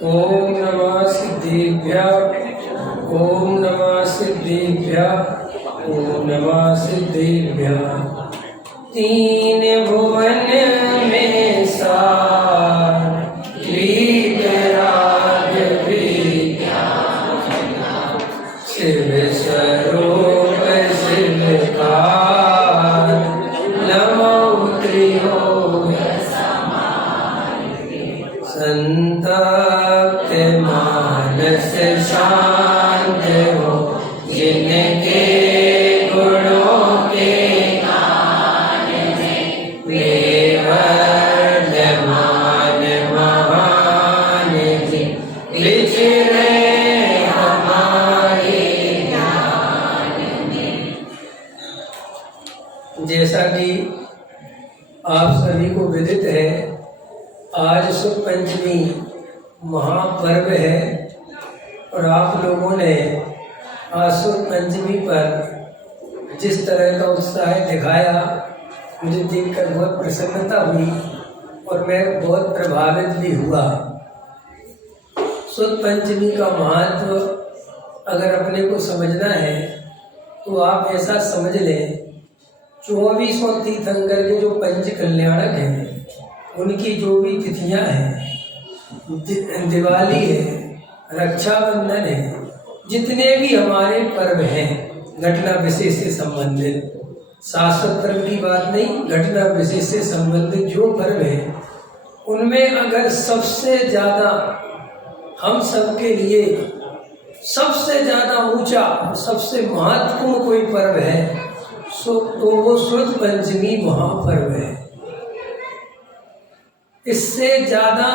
ओम नमः सिद्धिभ्यः। ओम नमः सिद्धिभ्यः। ओम नमः सिद्धिभ्यः। तीन भुवन में सार लीडराज विद्या शिव स्वरूप शिवकार नमो त्रिलोक संतप्त मानस शांत हो जिनके गुणों के वर्धमान महान जी विचरे हमारे ज्ञान में। जैसा कि आप सभी को विदित है, आज शुभ पंचमी महापर्व है और आप लोगों ने आज शुभ पंचमी पर जिस तरह का उत्साह दिखाया मुझे देखकर बहुत प्रसन्नता हुई और मैं बहुत प्रभावित भी हुआ। शुभ पंचमी का महत्व अगर अपने को समझना है तो आप ऐसा समझ लें, 24 तीर्थंकर के जो पंच कल्याणक हैं उनकी जो भी तिथियां हैं, दिवाली है, रक्षाबंधन है, जितने भी हमारे पर्व हैं घटना विशेष से संबंधित, शाश्वत पर्व की बात नहीं, घटना विशेष से संबंधित जो पर्व है उनमें अगर सबसे ज्यादा हम सबके लिए सबसे ज्यादा ऊंचा सबसे महत्वपूर्ण कोई पर्व है तो वो शुद्ध पंचमी महापर्व है। इससे ज्यादा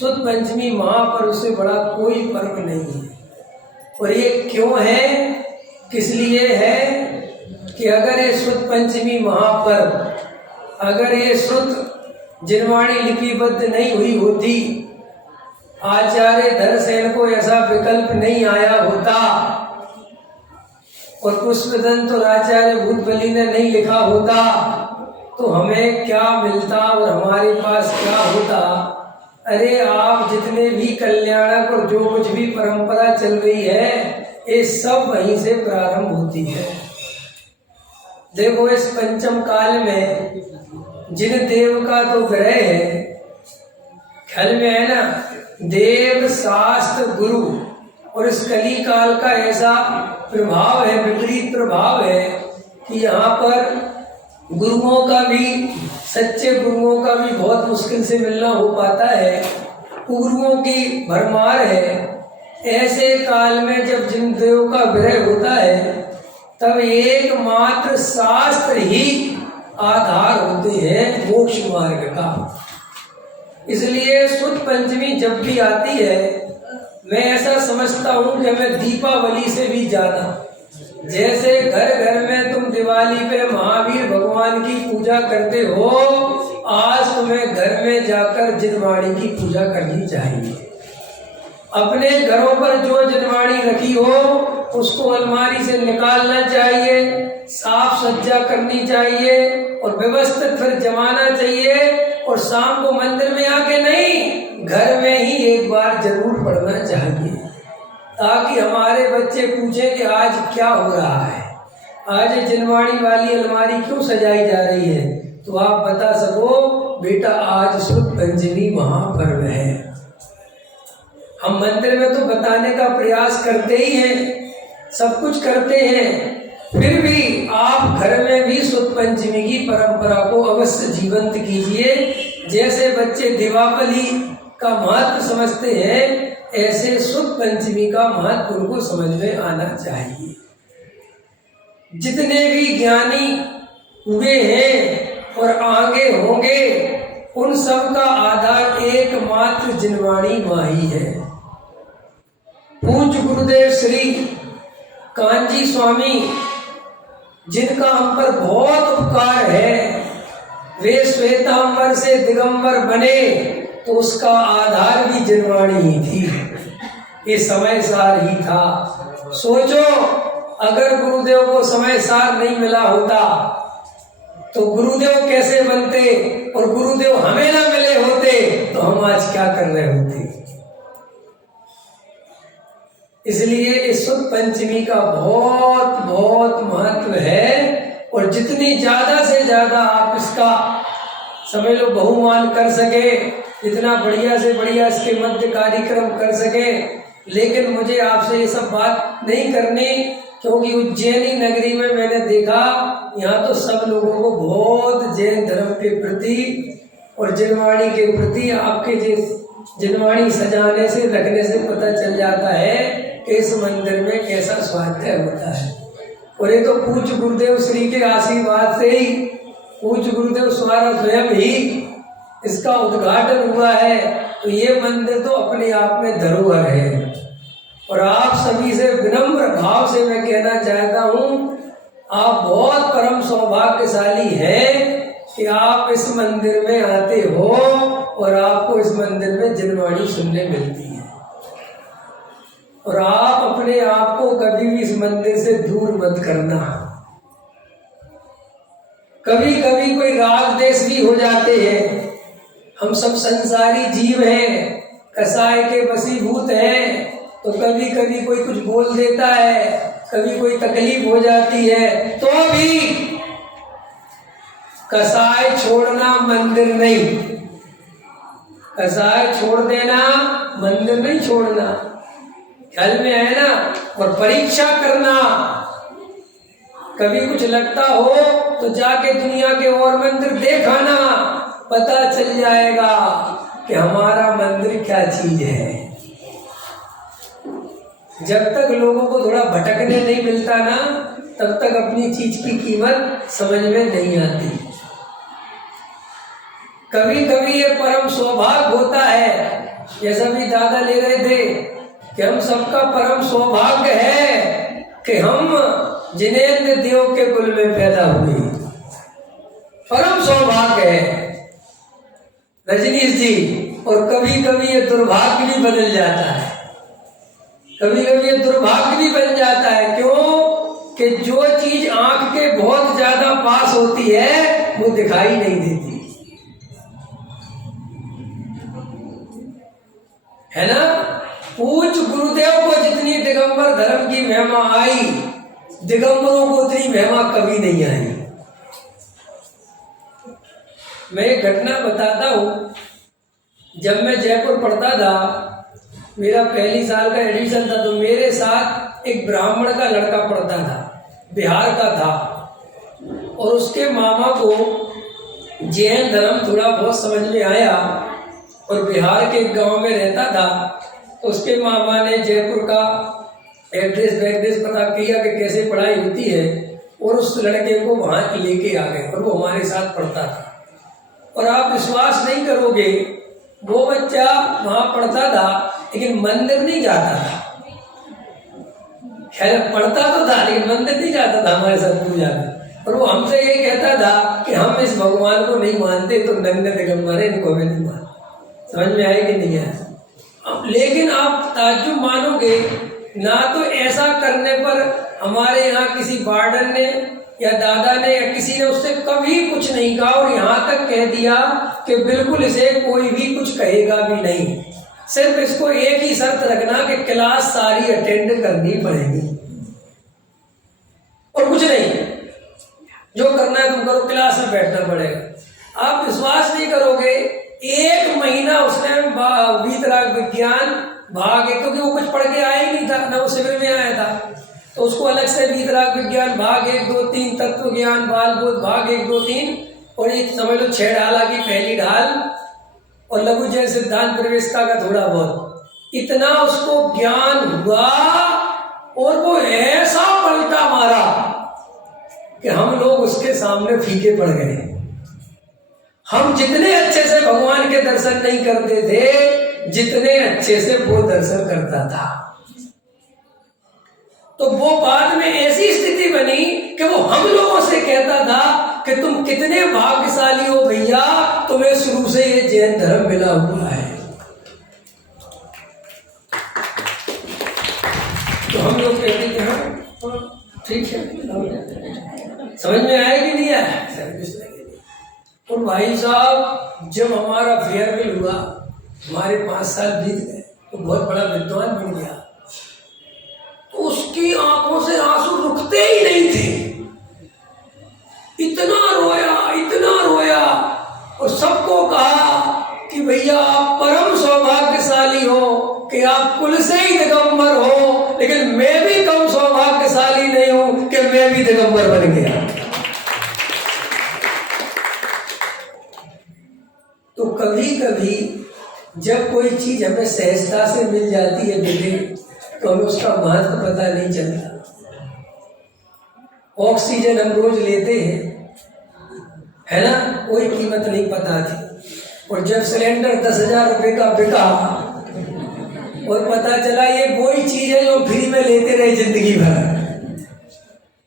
शुद्ध पंचमी महापर्व से बड़ा कोई पर्व नहीं है। और ये क्यों है, किस लिए है कि अगर ये शुद्ध पंचमी महापर्व, अगर ये शुद्ध जिनवाणी लिपिबद्ध नहीं हुई होती, आचार्य धरसेन को ऐसा विकल्प नहीं आया होता और पुष्पदंत और आचार्य भूतबली ने नहीं लिखा होता तो हमें क्या मिलता और हमारे पास क्या होता। अरे आप जितने भी कल्याणक और जो कुछ भी परंपरा चल रही है ये सब वहीं से प्रारंभ होती है। देखो इस पंचम काल में जिन देव का तो ग्रह है, ख्याल में है ना, देव शास्त्र गुरु, और इस कली काल का ऐसा प्रभाव है, विपरीत प्रभाव है कि यहाँ पर गुरुओं का भी, सच्चे गुरुओं का भी बहुत मुश्किल से मिलना हो पाता है, गुरुओं की भरमार है। ऐसे काल में जब जिन देव का विरह होता है तब एकमात्र शास्त्र ही आधार होते हैं मोक्ष मार्ग का। इसलिए शुद्ध पंचमी जब भी आती है मैं ऐसा समझता हूँ कि हमें दीपावली से भी ज्यादा, जैसे घर घर में तुम दिवाली पे महावीर भगवान की पूजा करते हो, आज तुम्हें घर में जाकर जिनवाणी की पूजा करनी चाहिए। अपने घरों पर जो जिनवाणी रखी हो उसको अलमारी से निकालना चाहिए, साफ सज्जा करनी चाहिए और व्यवस्थित फिर जमाना चाहिए, और शाम को मंदिर में आके नहीं, घर में ही एक बार जरूर पढ़ना चाहिए, ताकि हमारे बच्चे पूछें कि आज क्या हो रहा है, आज जिनवाणी वाली अलमारी क्यों सजाई जा रही है, तो आप बता सको बेटा आज शुद्ध पंचमी महापर्व है। हम मंदिर में तो बताने का प्रयास करते ही हैं, सब कुछ करते हैं, फिर भी आप घर में भी शुद्ध पंचमी की परंपरा को अवश्य जीवंत कीजिए। जैसे बच्चे दीपावली का महत्व समझते हैं ऐसे शुद्ध पंचमी का महत्व उनको समझ में आना चाहिए। जितने भी ज्ञानी हुए हैं और आगे होंगे उन सब का आधार एकमात्र जिनवाणी माही है। पूज्य गुरुदेव श्री कांजी स्वामी, जिनका हम पर बहुत उपकार है, वे श्वेतांबर से दिगंबर बने तो उसका आधार भी जिनवाणी ही थी, ये समय सार ही था। सोचो अगर गुरुदेव को समय सार नहीं मिला होता तो गुरुदेव कैसे बनते, और गुरुदेव हमें ना मिले होते तो हम आज क्या कर रहे होते। इसलिए इस शुद्ध पंचमी का बहुत बहुत महत्व है। और जितनी ज्यादा से ज्यादा आप इसका समझ लो बहुमान कर सके, जितना बढ़िया से बढ़िया इसके मध्य कार्यक्रम कर सके। लेकिन मुझे आपसे ये सब बात नहीं करनी, क्योंकि उज्जैनी नगरी में मैंने देखा यहाँ तो सब लोगों को बहुत जैन धर्म के प्रति और जिनवाणी के प्रति आपके जिनवाणी सजाने से रखने से पता चल जाता है कि इस मंदिर में कैसा स्वाध्याय होता है। और ये तो पूज्य गुरुदेव श्री के आशीर्वाद से ही, पूज्य गुरुदेव स्वयं ही इसका उद्घाटन हुआ है। तो ये मंदिर तो अपने आप में धरोहर है। और आप सभी से विनम्र भाव से मैं कहना चाहता हूँ, आप बहुत परम सौभाग्यशाली हैं कि आप इस मंदिर में आते हो और आपको इस मंदिर में जिनवाणी सुनने मिलती है। और आप अपने आप को कभी भी इस मंदिर से दूर मत करना। कभी कभी कोई राग देश भी हो जाते हैं। हम सब संसारी जीव हैं, कसाय के वशीभूत हैं। तो कभी कभी कोई कुछ बोल देता है, कभी कोई तकलीफ हो जाती है, तो भी कसाय छोड़ना मंदिर नहीं, कसाय छोड़ देना मंदिर नहीं छोड़ना। ख्याल में है ना। और परीक्षा करना, कभी कुछ लगता हो तो जाके दुनिया के और मंदिर देखाना, पता चल जाएगा कि हमारा मंदिर क्या चीज है। जब तक लोगों को थोड़ा भटकने नहीं मिलता ना, तब तक अपनी चीज की कीमत समझ में नहीं आती। कभी कभी ये परम सौभाग्य होता है, जैसा भी दादा ले रहे थे कि हम सबका परम सौभाग्य है कि हम जिनेंद्र देव के कुल में पैदा हुए। परम सौभाग्य है रजनीश जी। और कभी कभी ये दुर्भाग्य भी बदल जाता है, कभी कभी ये दुर्भाग्य भी बन जाता है। क्यों कि जो चीज आंख के बहुत ज्यादा पास होती है वो दिखाई नहीं देती, है ना। पूज्य गुरुदेव को जितनी दिगंबर धर्म की महिमा आई, दिगंबरों को उतनी महिमा कभी नहीं आई। मैं एक घटना बताता हूँ। जब मैं जयपुर पढ़ता था, मेरा पहली साल का एडमिशन था, तो मेरे साथ एक ब्राह्मण का लड़का पढ़ता था, बिहार का था। और उसके मामा को जैन धर्म थोड़ा बहुत समझ में आया और बिहार के एक गांव में रहता था। तो उसके मामा ने जयपुर का एड्रेस पता किया कि कैसे पढ़ाई होती है, और उस लड़के को वहां लेके आ गए और वो हमारे साथ पढ़ता था। और आप विश्वास नहीं करोगे, वो बच्चा वहां पढ़ता था लेकिन मंदिर नहीं जाता था। खैर पढ़ता तो था लेकिन मंदिर नहीं जाता था हमारे साथ पूजा में। और वो हमसे ये कहता था कि हम इस भगवान को नहीं मानते, तो नंगे दिगंबर है, इनको हमें नहीं मानते। समझ में आए कि नहीं आया? लेकिन आप ताज्जुब मानोगे ना, तो ऐसा करने पर हमारे यहाँ किसी वार्डन ने या दादा ने या किसी ने उससे कभी कुछ नहीं कहा, और यहाँ तक कह दिया कि बिल्कुल इसे कोई भी कुछ कहेगा भी नहीं। सिर्फ इसको एक ही शर्त रखना कि क्लास सारी अटेंड करनी पड़ेगी, और कुछ नहीं। जो करना है तुम करो, क्लास में बैठना पड़ेगा। आप विश्वास नहीं करोगे, 1 महीना उसने वीतराग विज्ञान भाग, क्योंकि वो कुछ पढ़ के आया ही नहीं था ना, वो शिविर में आया था, तो उसको अलग से वीतराग विज्ञान भाग 1, 2, 3, तत्व ज्ञान बाल बोध भाग 1, 2, 3, और एक समझ लो 6 ढाला की पहली ढाल, और लघु जैन सिद्धांत प्रवेशिका का थोड़ा बहुत, इतना उसको ज्ञान हुआ। और वो ऐसा पलटा मारा कि हम लोग उसके सामने फीके पड़ गए। हम जितने अच्छे से भगवान के दर्शन नहीं करते थे, जितने अच्छे से वो दर्शन करता था। तो वो बाद में ऐसी स्थिति बनी कि वो हम लोगों से कहता था कि तुम कितने भाग्यशाली हो भैया, तुम्हें शुरू से ये जैन धर्म मिला हुआ है। तो हम लोग कहते थे हाँ ठीक है, समझ में आया कि नहीं आया सर्विस लगेगी। और भाई साहब, जब हमारा फेयरवेल हुआ, हमारे 5 साल बीत गए, तो बहुत बड़ा विद्वान बन गया। उसकी आंखों से आंसू रुकते ही नहीं थे। इतना रोया और सबको कहा कि भैया आप परम सौभाग्यशाली हो कि आप कुल से ही दिगंबर हो, लेकिन मैं भी कम सौभाग्यशाली नहीं हूं कि मैं भी दिगंबर बन गया। तो कभी कभी जब कोई चीज हमें सहजता से मिल जाती है बेटे, तो हमें उसका महत्व पता नहीं चलता। ऑक्सीजन हम रोज लेते हैं, है ना, कोई कीमत नहीं पता थी। और जब सिलेंडर 10,000 रुपए का बिका और पता चला ये वही चीज है जो फ्री में लेते रहे जिंदगी भर,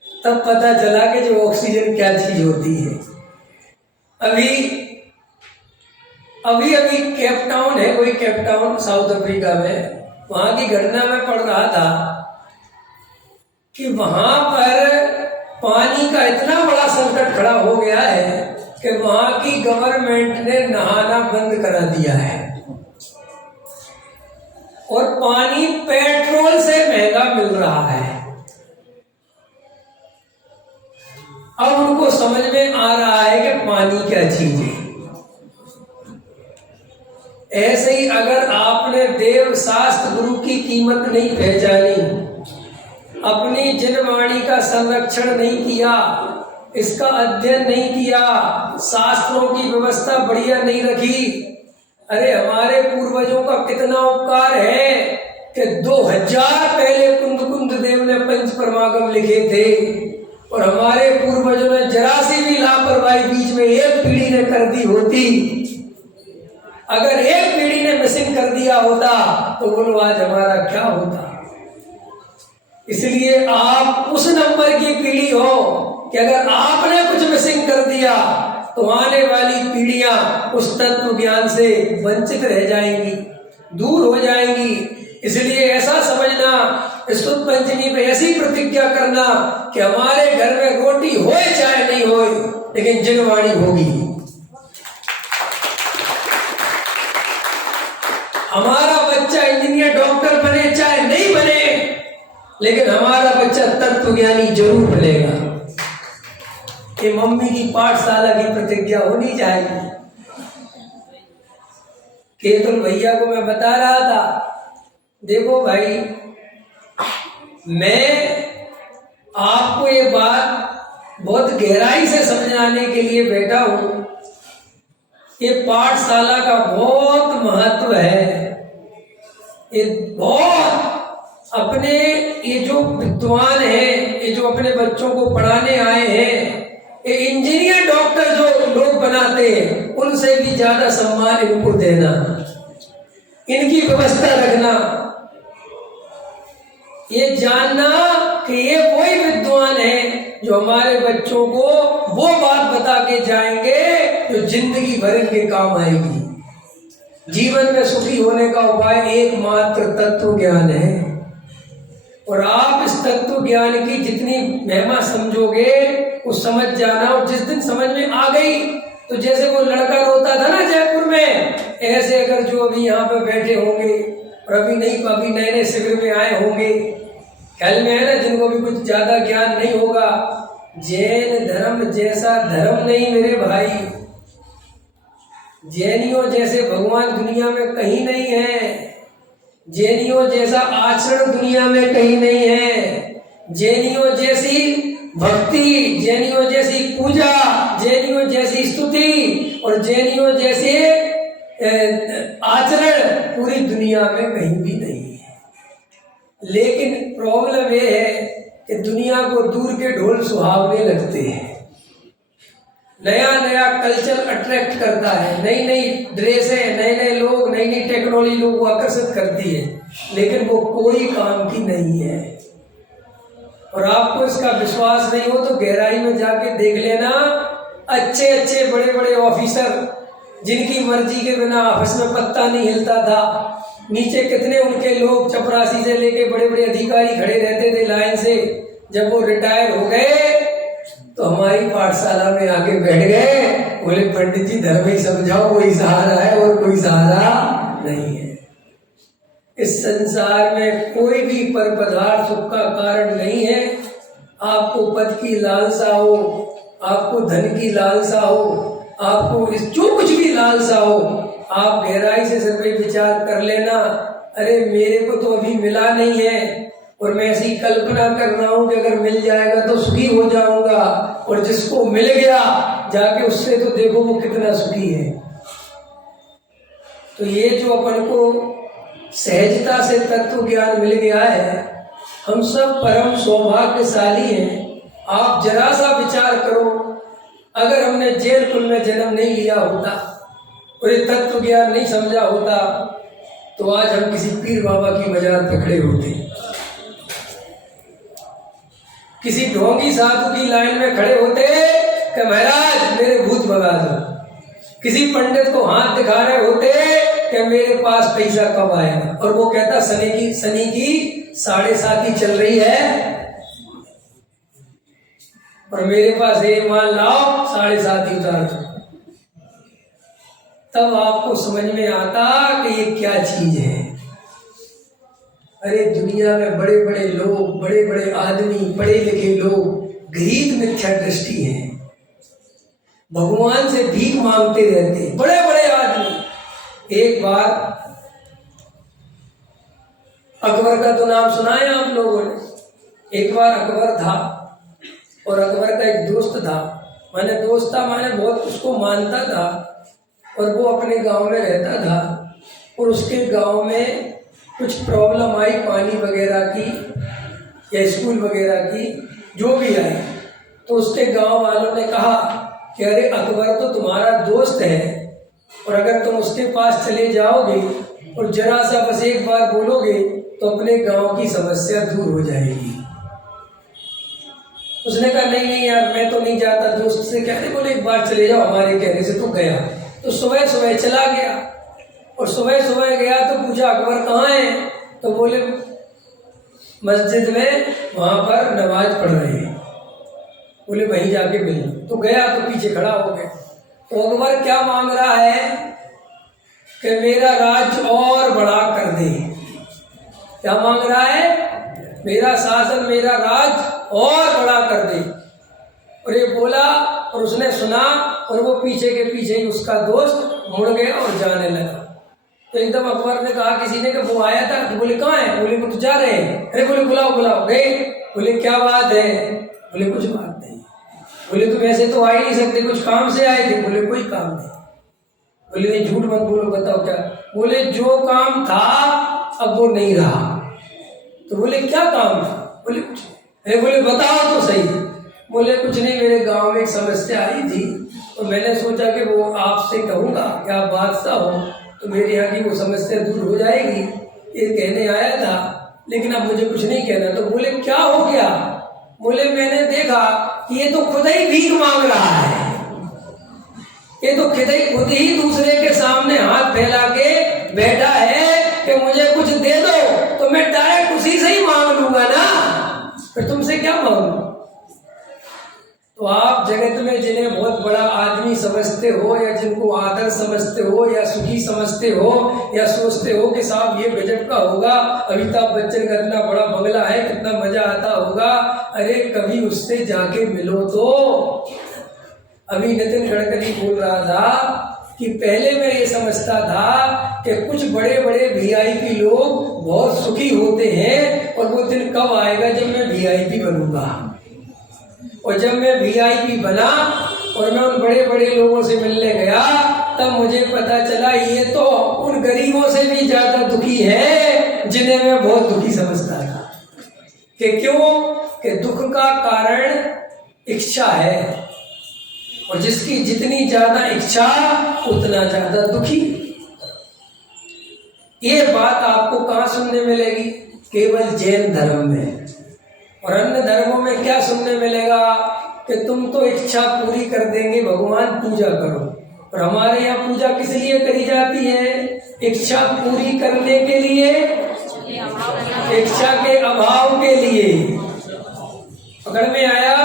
तब पता चला कि जो ऑक्सीजन क्या चीज होती है। अभी केप टाउन है, कोई केप टाउन साउथ अफ्रीका में, वहां की घटना में पढ़ रहा था कि वहां पर पानी का इतना बड़ा संकट खड़ा हो गया है कि वहां की गवर्नमेंट ने नहाना बंद करा दिया है और पानी पेट्रोल से महंगा मिल रहा है। अब उनको समझ में आ रहा है कि पानी क्या चीज है। ऐसे ही अगर आपने देव शास्त्र गुरु की कीमत नहीं पहचानी, अपनी जनवाणी का संरक्षण नहीं किया, इसका अध्ययन नहीं किया, शास्त्रों की व्यवस्था बढ़िया नहीं रखी, अरे हमारे पूर्वजों का कितना उपकार है कि 2000 पहले कुंद देव ने पंच परमागम लिखे थे और हमारे पूर्वजों ने जरा सी भी लापरवाही बीच में एक पीढ़ी ने कर दी होती, अगर एक पीढ़ी ने मिसिंग कर दिया होता तो बोलो आज हमारा क्या होता। इसलिए आप उस नंबर की पीढ़ी हो कि अगर आपने कुछ मिसिंग कर दिया तो आने वाली पीढ़ियां उस तत्व ज्ञान से वंचित रह जाएंगी, दूर हो जाएंगी। इसलिए ऐसा समझना, इस शुद्ध पंचमी पे ऐसी प्रतिज्ञा करना कि हमारे घर में रोटी होए चाहे नहीं होए, लेकिन जनवाणी होगी। हमारा बच्चा इंजीनियर डॉक्टर बने चाहे नहीं बने, लेकिन हमारा बच्चा तत्व ज्ञानी जरूर बनेगा। ये मम्मी की पाठशाला की प्रतिज्ञा होनी चाहिए। केतुल भैया को मैं बता रहा था, देखो भाई, मैं आपको ये बात बहुत गहराई से समझाने के लिए बैठा हूं। ये पाठशाला का बहुत महत्व है। ये बहुत अपने ये जो विद्वान हैं, ये जो अपने बच्चों को पढ़ाने आए हैं, ये इंजीनियर डॉक्टर जो लोग बनाते हैं, उनसे भी ज्यादा सम्मान इनको देना, इनकी व्यवस्था रखना, ये जानना कि ये वही विद्वान है जो हमारे बच्चों को वो बात बता के जाएंगे जो जिंदगी भर इनके काम आएगी। जीवन में सुखी होने का उपाय एकमात्र तत्व ज्ञान है और आप इस तत्व ज्ञान की जितनी महिमा समझोगे उस समझ जाना। और जिस दिन समझ में आ गई तो जैसे वो लड़का रोता था ना जयपुर में, ऐसे अगर जो अभी यहाँ पे बैठे होंगे और अभी नए नए शिविर में आए होंगे, ख्याल में है ना, जिनको भी कुछ ज्यादा ज्ञान नहीं होगा, जैन धर्म जैसा धर्म नहीं मेरे भाई, जैनियों जैसे भगवान दुनिया में कहीं नहीं है, जैनियों जैसा आचरण दुनिया में कहीं नहीं है, जैनियों जैसी भक्ति, जैनियों जैसी पूजा, जैनियों जैसी स्तुति और जैनियों जैसे आचरण पूरी दुनिया में कहीं भी नहीं है। लेकिन प्रॉब्लम ये है कि दुनिया को दूर के ढोल सुहावने लगते हैं, नया नया कल्चर अट्रैक्ट करता है, नई नई ड्रेसें, नए नए लोग, नई नई टेक्नोलॉजी लोगों को आकर्षित करती है, लेकिन वो कोई काम की नहीं है। और आपको इसका विश्वास नहीं हो तो गहराई में जाके देख लेना, अच्छे अच्छे बड़े बड़े ऑफिसर जिनकी मर्जी के बिना ऑफिस में पत्ता नहीं हिलता था, नीचे कितने उनके लोग चपरासी से लेके बड़े बड़े अधिकारी खड़े रहते थे लाइन से, जब वो रिटायर हो गए तो हमारी पाठशाला में आके बैठ गए, बोले पंडित जी धर्म ही समझाओ, कोई सहारा है और कोई सहारा नहीं है। इस संसार में कोई भी पर पदार्थ सुख का कारण नहीं है। आपको पद की लालसा हो, आपको धन की लालसा हो, आपको जो कुछ भी लालसा हो, आप गहराई से सिर पे विचार कर लेना, अरे मेरे को तो अभी मिला नहीं है और मैं ऐसी कल्पना कर रहा हूं कि अगर मिल जाएगा तो सुखी हो जाऊंगा, और जिसको मिल गया जाके उससे तो देखो वो कितना सुखी है। तो ये जो अपन को सहजता से तत्व ज्ञान मिल गया है, हम सब परम सौभाग्यशाली हैं। आप जरा सा विचार करो, अगर हमने जेल कुल में जन्म नहीं लिया होता और ये तत्व ज्ञान नहीं समझा होता तो आज हम किसी पीर बाबा की मजार पे खड़े होते, किसी ढोंगी साधु की लाइन में खड़े होते कि महाराज मेरे भूत भगा दो, किसी पंडित को हाथ दिखा रहे होते कि मेरे पास पैसा कब आएगा, और वो कहता शनि की 7.5 चल रही है और मेरे पास ये माल लाओ 7.5 उतार दो। तब आपको समझ में आता कि ये क्या चीज है। अरे दुनिया में बड़े बड़े लोग, बड़े बड़े आदमी, पढ़े लिखे लोग गरीब मिथ्या दृष्टि है, भगवान से भीख मांगते रहते बड़े बड़े आदमी। एक बार अकबर का तो नाम सुना है आप लोगों ने। एक बार अकबर था और अकबर का एक दोस्त था, माने दोस्त था माने बहुत उसको मानता था, और वो अपने गांव में रहता था और उसके गांव में कुछ प्रॉब्लम आई पानी वगैरह की या स्कूल वगैरह की, जो भी आई, तो उसके गांव वालों ने कहा कि अरे अकबर तो तुम्हारा दोस्त है और अगर तुम उसके पास चले जाओगे और जरा सा बस एक बार बोलोगे तो अपने गांव की समस्या दूर हो जाएगी। उसने कहा नहीं नहीं यार मैं तो नहीं जाता, दोस्त से कहने बोले एक बार चले जाओ हमारे कहने से। तो गया, तो सुबह सुबह चला गया और सुबह सुबह गया तो पूछा अकबर कहाँ है, तो बोले मस्जिद में वहां पर नमाज पढ़ रहे हैं। बोले वहीं जाके मिल। तो गया तो पीछे खड़ा हो गया। तो अकबर क्या मांग रहा है कि मेरा राज्य और बड़ा कर दे। क्या मांग रहा है? मेरा शासन, मेरा राज और बड़ा कर दे। और ये बोला और उसने सुना और वो पीछे के पीछे ही उसका दोस्त मुड़ गया और जाने लगा। तो एकदम अकबर ने कहा किसी ने कि वो आया था, तो बोले कहाँ है? बोले वो तो जा रहे हैं। अरे बोले बुलाओ बुलाओ। गए, बोले क्या बात है? बोले कुछ बात नहीं। बोले तुम ऐसे तो आ ही नहीं सकते, कुछ काम से आए थे? बोले कोई काम नहीं। बोले नहीं झूठ मत बोलो, बताओ क्या? बोले जो काम था अब वो नहीं रहा। तो बोले क्या काम था? बोले कुछ। अरे बोले बताओ तो सही। बोले कुछ नहीं, मेरे गांव में एक समस्या आई थी तो मैंने सोचा कि वो आपसे कहूँगा कि आप बादशाह हो तो मेरे यहाँ की वो समस्या दूर हो जाएगी, ये कहने आया था, लेकिन अब मुझे कुछ नहीं कहना। तो बोले क्या हो गया? बोले मैंने देखा कि ये तो खुद ही भीख मांग रहा है, ये तो खुद ही दूसरे के सामने हाथ फैला के बैठा है कि मुझे कुछ दे दो, तो मैं डायरेक्ट उसी से ही मांग लूंगा ना, फिर तुमसे क्या मांगू। तो आप जगत में जिन्हें बहुत बड़ा आदमी समझते हो या जिनको आदर समझते हो या सुखी समझते हो या सोचते हो कि साहब ये गजब का होगा, अमिताभ बच्चन का इतना बड़ा बंगला है, कितना मजा आता होगा, अरे कभी उससे जाके मिलो तो। अभी नितिन गडकरी बोल रहा था कि पहले मैं ये समझता था कि कुछ बड़े बड़े वीआईपी लोग बहुत सुखी होते हैं और वो दिन कब आएगा जब मैं वीआईपी बनूंगा। और जब मैं वीआईपी बना और मैं उन बड़े बड़े लोगों से मिलने गया तब मुझे पता चला ये तो उन गरीबों से भी ज्यादा दुखी है जिन्हें मैं बहुत दुखी समझता था। कि क्यों? कि दुख का कारण इच्छा है और जिसकी जितनी ज्यादा इच्छा उतना ज्यादा दुखी। ये बात आपको कहाँ सुनने मिलेगी? केवल जैन धर्म में। और अन्य धर्मों में क्या सुनने मिलेगा कि तुम तो इच्छा पूरी कर देंगे, भगवान पूजा करो। और हमारे यहाँ पूजा किस लिए करी जाती है? इच्छा पूरी करने के लिए, इच्छा के अभाव के लिए। पकड़ में आया?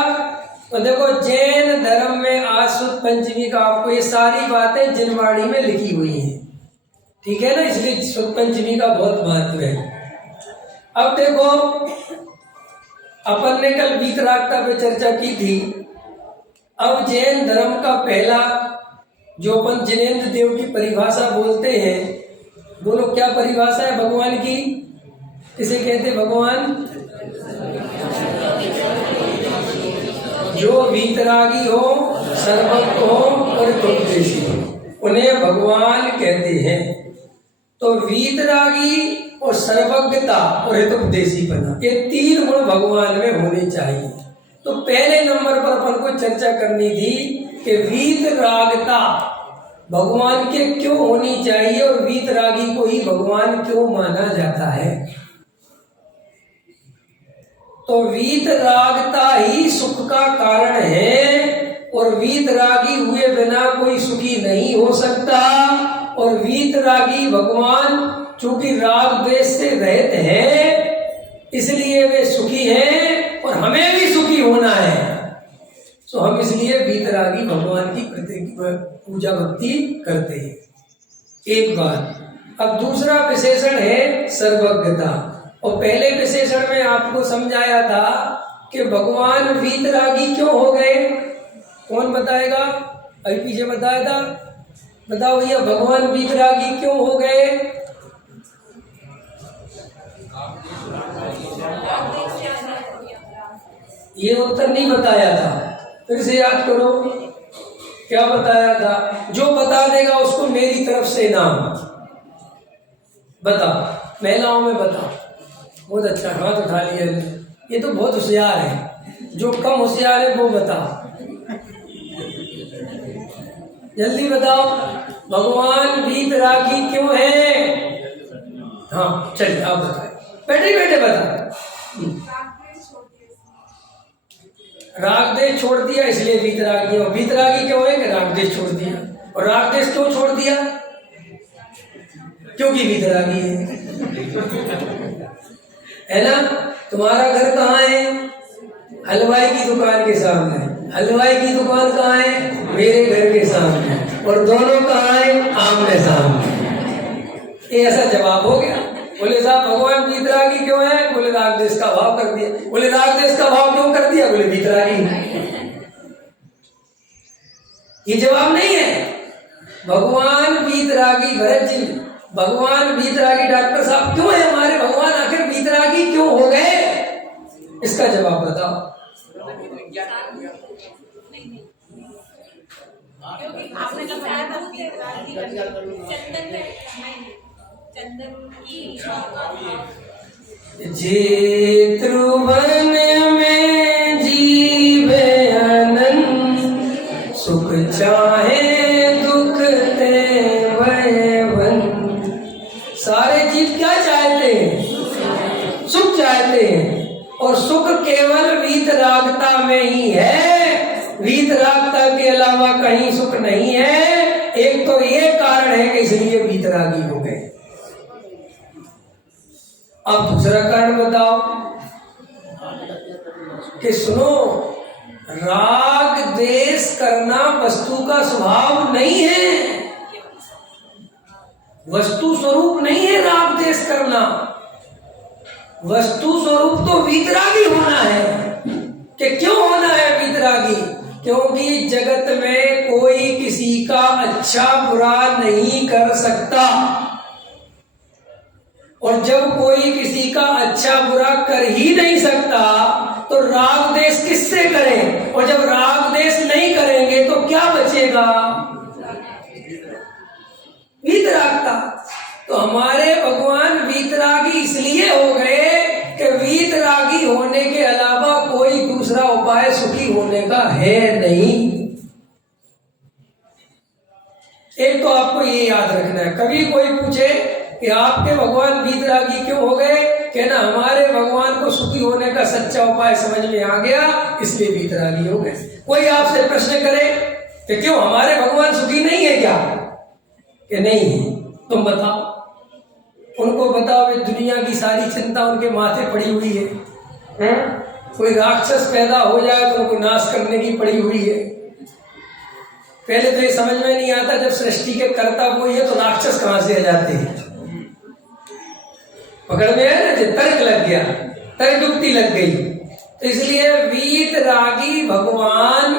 तो देखो जैन धर्म में आश्वत पंचमी का आपको ये सारी बातें जिनवाणी में लिखी हुई हैं। ठीक है ना, इसलिए शुक्ल पंचमी का बहुत महत्व है। अब देखो, अपन ने कल वीतरागता पे चर्चा की थी। अब जैन धर्म का पहला जो अपन जिनेंद्र देव की परिभाषा बोलते हैं, बोलो क्या परिभाषा है भगवान की? किसे कहते भगवान? जो वीतरागी हो, सर्वज्ञ हो और हितोपदेशी हो, उन्हें भगवान कहते हैं। तो वीतरागी और सर्वज्ञता और हितोपदेशी बना, ये तीन गुण भगवान में होने चाहिए। तो पहले नंबर पर अपन को चर्चा करनी थी कि वीतरागता भगवान के क्यों होनी चाहिए और वीतरागी को ही भगवान क्यों माना जाता है। तो वीतरागता ही सुख का कारण है और वीतरागी हुए बिना कोई सुखी नहीं हो सकता। और वीतरागी भगवान चूंकि राग द्वेष से रहित है, इसलिए वे सुखी हैं और हमें भी सुखी होना है। तो हम इसलिए वीतरागी भगवान की पूजा भक्ति करते हैं, एक बात। अब दूसरा विशेषण है सर्वज्ञता। और पहले विशेषण में आपको समझाया था कि भगवान वीतरागी क्यों हो गए। कौन बताएगा? अभी पीछे बताया था, बताओ भैया, भगवान वीतरागी क्यों हो गए? ये उत्तर नहीं बताया था, फिर से याद करो क्या बताया था। जो बता देगा उसको मेरी तरफ से इनाम। बताओ, महिलाओं में बताओ। बहुत अच्छा, हाथ उठा लिया। ये तो बहुत होशियार है। जो कम होशियार है वो बताओ, जल्दी बताओ। भगवान वीतरागी क्यों है? हाँ चलिए आप बताएं, बैठे बैठे बताओ। राग देश छोड़ दिया इसलिए वीतरागी हो। वीतरागी क्यों है? कि राग देश छोड़ दिया। और राग देश क्यों छोड़ दिया? क्योंकि वीतरागी है ना। तुम्हारा घर कहाँ है? हलवाई की दुकान के सामने। हलवाई की दुकान कहाँ है? मेरे घर के सामने। और दोनों कहाँ है? आमने सामने। ये ऐसा जवाब हो गया। बोले साहब भगवान वीतरागी क्यों है? बोले राग देश का भाव कर दिया। बोले राग देश का भाव क्यों कर दिया? बोले वीतरागी। ये जवाब नहीं है। भगवान वीतरागी, भरत जी, भगवान वीतरागी डॉक्टर साहब क्यों है हमारे भगवान, आखिर वीतरागी क्यों हो गए? इसका जवाब बताओ। जे त्रिभुवन में जीवे अनंत, सुख चाहे दुख ते वह बंद। सारे जीव क्या चाहते हैं? सुख चाहते हैं। और सुख केवल वीतरागता में ही है, वीतरागता के अलावा कहीं सुख नहीं है। एक तो ये कारण है कि इसलिए वीतरागी हो गए। अब दूसरा कारण बताओ कि सुनो, राग द्वेष करना वस्तु का स्वभाव नहीं है, वस्तु स्वरूप नहीं है राग द्वेष करना। वस्तु स्वरूप तो वीतरागी होना है। कि क्यों होना है वीतरागी? क्योंकि जगत में कोई किसी का अच्छा बुरा नहीं कर सकता। और जब कोई किसी का अच्छा बुरा कर ही नहीं सकता तो राग द्वेष किससे करें? और जब राग द्वेष नहीं करेंगे तो क्या बचेगा? वीतरागता। तो हमारे भगवान वीतरागी इसलिए हो गए कि वीतरागी होने के अलावा कोई दूसरा उपाय सुखी होने का है नहीं। एक तो आपको ये याद रखना है। कभी कोई पूछे कि आपके भगवान वीतरागी क्यों हो गए, कहना हमारे भगवान को सुखी होने का सच्चा उपाय समझ में आ गया इसलिए वीतरागी हो गए। कोई आपसे प्रश्न करे कि क्यों हमारे भगवान सुखी नहीं है क्या? कि नहीं है। तुम बताओ, उनको बताओ दुनिया की सारी चिंता उनके माथे पड़ी हुई है। कोई राक्षस पैदा हो जाए तो उनको नाश करने की पड़ी हुई है। पहले तो ये समझ में नहीं आता, जब सृष्टि के कर्ता कोई है तो राक्षस कहां से आ जाते हैं। पकड़ में है ना, तर्क लग गया, तर्क युक्ति लग गई। तो इसलिए वीतरागी भगवान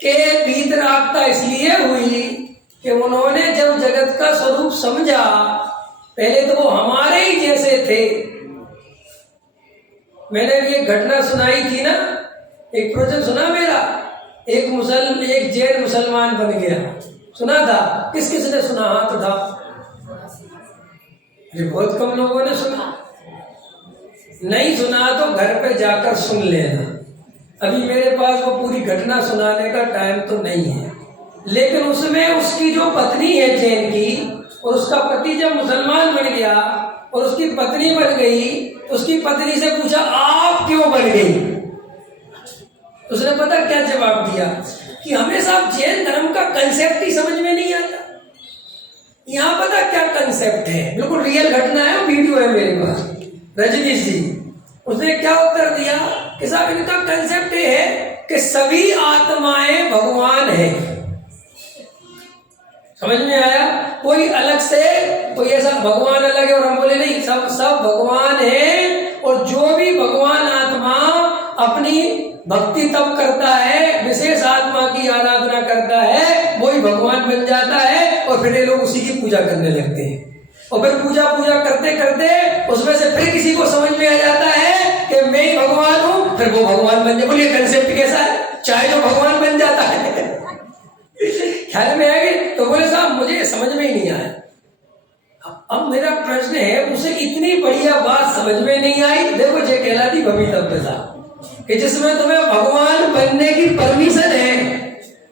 के वीतरागता इसलिए हुई कि उन्होंने जब जगत का स्वरूप समझा, पहले तो वो हमारे ही जैसे थे। मैंने भी एक घटना सुनाई थी ना, एक प्रोजेक्ट सुना मेरा, एक जैन मुसलमान बन गया, सुना था? किस किस ने सुना? हाथ उठा। ये बहुत कम लोगों ने सुना। नहीं सुना तो घर पे जाकर सुन लेना। अभी मेरे पास वो पूरी घटना सुनाने का टाइम तो नहीं है, लेकिन उसमें उसकी जो पत्नी है जैन की, और उसका पति जब मुसलमान बन गया और उसकी पत्नी बन गई, तो उसकी पत्नी से पूछा आप क्यों बन गई? उसने पता क्या जवाब दिया कि हमें साहब जैन धर्म का कंसेप्ट ही समझ में नहीं आता। यहाँ पता क्या कंसेप्ट है, बिल्कुल रियल घटना है, वीडियो है मेरे पास, रजनीश जी। उसने क्या उत्तर दिया कि साहब इनका कंसेप्ट ये है कि सभी आत्माएं भगवान है। समझ में आया? कोई अलग से, कोई ऐसा भगवान अलग है और हम बोले नहीं, सब भगवान है। और जो भी भगवान आत्मा अपनी भक्ति तब करता है, विशेष आत्मा की आराधना करता है, वही भगवान बन जाता है। और फिर ये लोग उसी की पूजा करने लगते हैं, और फिर पूजा करते करते उसमें से फिर किसी को समझ में आ जाता है कि मैं ही भगवान हूं, फिर वो भगवान बन जाए। बोलिए कंसेप्ट कैसा है? चाहे तो भगवान बन जाता है। ख्याल में आएगी? तो बोले साहब मुझे समझ में ही नहीं आया। अब मेरा प्रश्न है, उसे इतनी बढ़िया बात समझ में नहीं आई। देखो ये कहलाती भवितव्यता, कि जिसमें तुम्हें भगवान बनने की परमिशन है,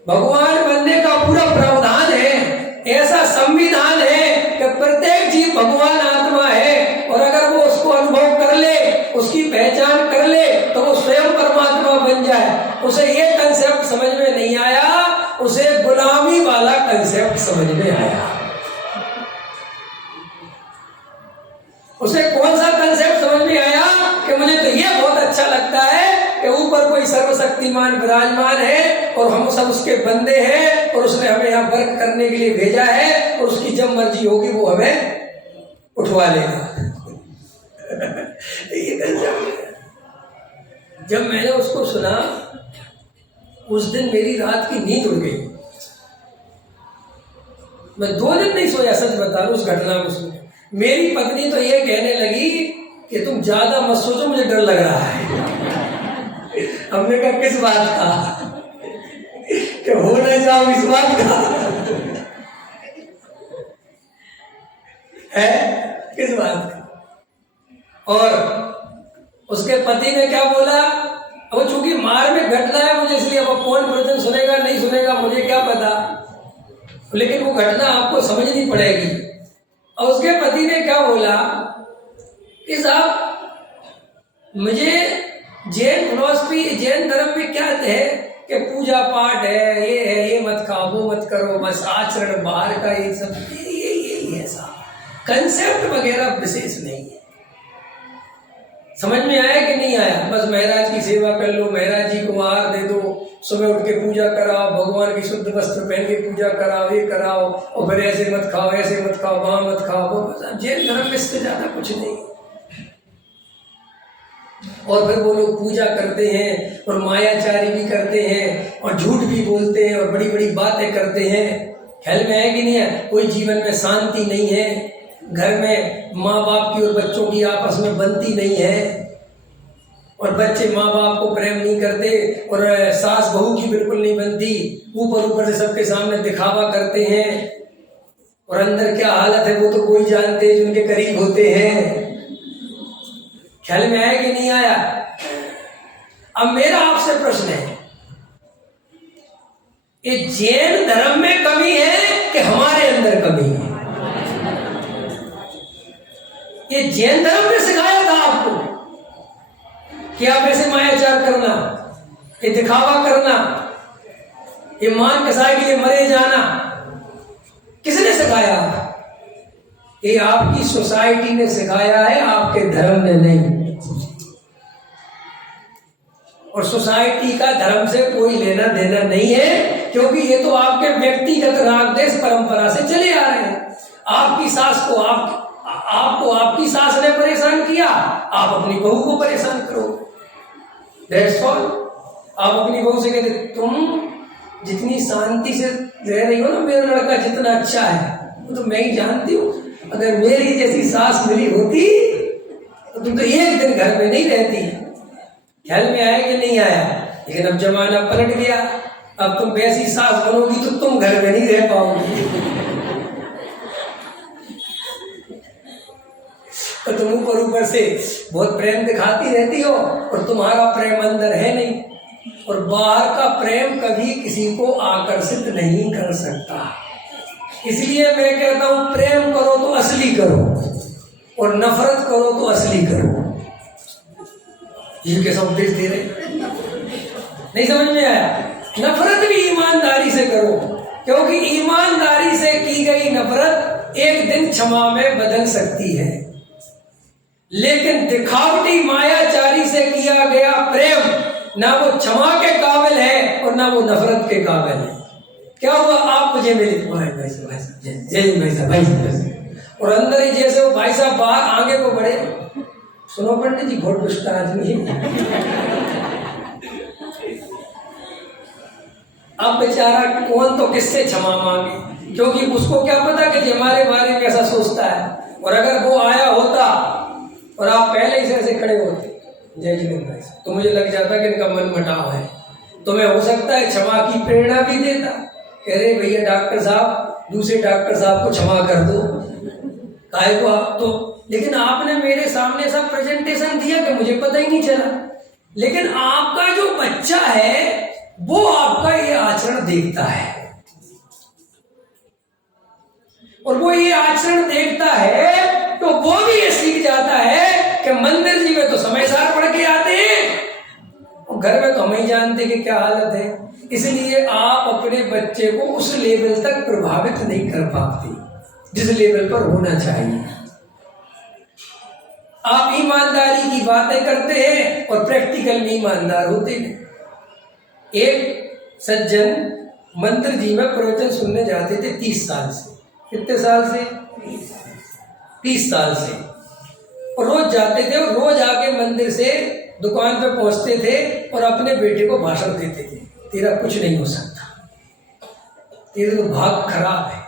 भगवान बनने का पूरा प्रावधान है, ऐसा संविधान है कि प्रत्येक जीव भगवान आत्मा है, और अगर वो उसको अनुभव कर ले, उसकी पहचान कर ले, तो वो स्वयं परमात्मा बन जाए। उसे ये कंसेप्ट समझ में नहीं आया, उसे गुलामी वाला कंसेप्ट समझ में आया। उसे कौन सा कंसेप्ट समझ में आया कि मुझे तो ये बहुत अच्छा लगता है कि ऊपर कोई सर्वशक्तिमान विराजमान है और हम सब उसके बंदे हैं, और उसने हमें यहाँ वर्क करने के लिए भेजा है, और उसकी जब मर्जी होगी वो हमें उठवा लेगा। ये कंसेप्ट जब मैंने उसको सुना, उस दिन मेरी रात की नींद उड़ गई। मैं 2 दिन नहीं सोया, सच बता रहा हूं। उस घटना को सुन मेरी पत्नी तो ये कहने लगी कि तुम ज्यादा मत सोचो, मुझे डर लग रहा है। हमने कहा किस बात का? कि हो न जाओ इस बात का है, किस बात का? और उसके पति ने क्या बोला, अब चूंकि मार्मिक घटना है मुझे, इसलिए अब कौन प्रवचन सुनेगा नहीं सुनेगा मुझे क्या पता, लेकिन वो घटना आपको समझनी पड़ेगी। और उसके पति ने क्या बोला कि साहब मुझे जैन फिलॉसफी, जैन धर्म में क्या है कि पूजा पाठ है, ये मत खाओ, वो मत करो, बस आचरण बाहर का, ये सब यही है साहब, कंसेप्ट वगैरह विशेष नहीं है। समझ में आया कि नहीं आया? बस महाराज की सेवा कर लो, महाराज जी को आहार दे दो, सुबह उठ के पूजा कराओ, भगवान की शुद्ध वस्त्र पहन के पूजा कराओ, ये कराओ, और फिर ऐसे मत खाओ, ऐसे मत खाओ, वहां मत खाओ। जैन धर्म में इससे ज्यादा कुछ नहीं। और फिर वो लोग पूजा करते हैं और मायाचारी भी करते हैं और झूठ भी बोलते हैं और बड़ी बड़ी बातें करते हैं। ख्याल में है कि नहीं है? कोई जीवन में शांति नहीं है, घर में माँ बाप की और बच्चों की आपस में बनती नहीं है, और बच्चे माँ बाप को प्रेम नहीं करते, और सास बहू की बिल्कुल नहीं बनती, ऊपर से सबके सामने दिखावा करते हैं, और अंदर क्या हालत है वो तो कोई जानते हैं जो उनके करीब होते हैं। ख्याल में आया कि नहीं आया? अब मेरा आपसे प्रश्न है, ये जैन धर्म में कमी है कि हमारे अंदर कमी है? ये जैन धर्म ने सिखाया था आपको कि आप ऐसे मायाचार करना, ये दिखावा करना, ये मान कसाई के लिए मरे जाना, किसने सिखाया? ये आपकी सोसाइटी ने सिखाया है, आपके धर्म ने नहीं। और सोसाइटी का धर्म से कोई लेना देना नहीं है, क्योंकि ये तो आपके व्यक्तिगत राग देश परंपरा से चले आ रहे हैं। आपकी सास को आपको आपकी सास ने परेशान किया, आप अपनी बहू को परेशान करो। That's all. आप अपनी बहू से कहते तुम जितनी शांति से रह रही हो ना, मेरा लड़का जितना अच्छा है वो तो मैं ही जानती हूँ। अगर मेरी जैसी सास मिली होती तो तुम तो एक दिन घर में नहीं रहती। ख्याल में आया कि नहीं आया? लेकिन अब जमाना पलट गया, अब तुम वैसी सास बनोगी तो तुम घर में नहीं रह पाओगी। तो तुम ऊपर से बहुत प्रेम दिखाती रहती हो और तुम्हारा प्रेम अंदर है नहीं, और बाहर का प्रेम कभी किसी को आकर्षित नहीं कर सकता। इसलिए मैं कहता हूं प्रेम करो तो असली करो और नफरत करो तो असली करो। ये कैसा उपदेश दे रहे? नहीं समझ में आया? नफरत भी ईमानदारी से करो, क्योंकि ईमानदारी से की गई नफरत एक दिन क्षमा में बदल सकती है, लेकिन दिखावटी मायाचारी से किया गया प्रेम ना वो क्षमा के काबिल है और ना वो नफरत के काबिल है। क्या हुआ? आप मुझे मिले और अंदर ही जैसे वो भाई साहब बाहर आगे को बढ़े, सुनो पंडित जी बहुत दुष्ट आदमी है। अब बेचारा कौन तो किससे क्षमा मांगे, क्योंकि उसको क्या पता कि हमारे बारे में ऐसा सोचता है। और अगर वो आया होता और आप पहले ही से ऐसे खड़े होते, जय जिनेन्द्र भाई, तो मुझे लग जाता कि इनका मन मटाव है, तो मैं हो सकता है क्षमा की प्रेरणा भी देता। कह रहे भैया डॉक्टर साहब, दूसरे डॉक्टर साहब को क्षमा कर दो, काहे को आप तो। लेकिन आपने मेरे सामने ऐसा प्रेजेंटेशन दिया कि मुझे पता ही नहीं चला। लेकिन आपका जो बच्चा है वो आपका ये आचरण देखता है, और वो ये आचरण देखता है तो वो भी ये सीख जाता है कि मंदिर जी में तो समय सार पढ़ के आते हैं और घर में तो हम ही जानते कि क्या हालत है। इसलिए आप अपने बच्चे को उस लेवल तक प्रभावित नहीं कर पाते जिस लेवल पर होना चाहिए। आप ईमानदारी की बातें करते हैं और प्रैक्टिकल में ईमानदार होते हैं। एक सज्जन मंदिर जी में प्रवचन सुनने जाते थे 30 साल से। कितने साल से? 30 साल से। और रोज जाते थे और रोज आके मंदिर से दुकान पे पहुंचते थे और अपने बेटे को भाषण देते थे, तेरा कुछ नहीं हो सकता, तेरा तो भाग खराब है।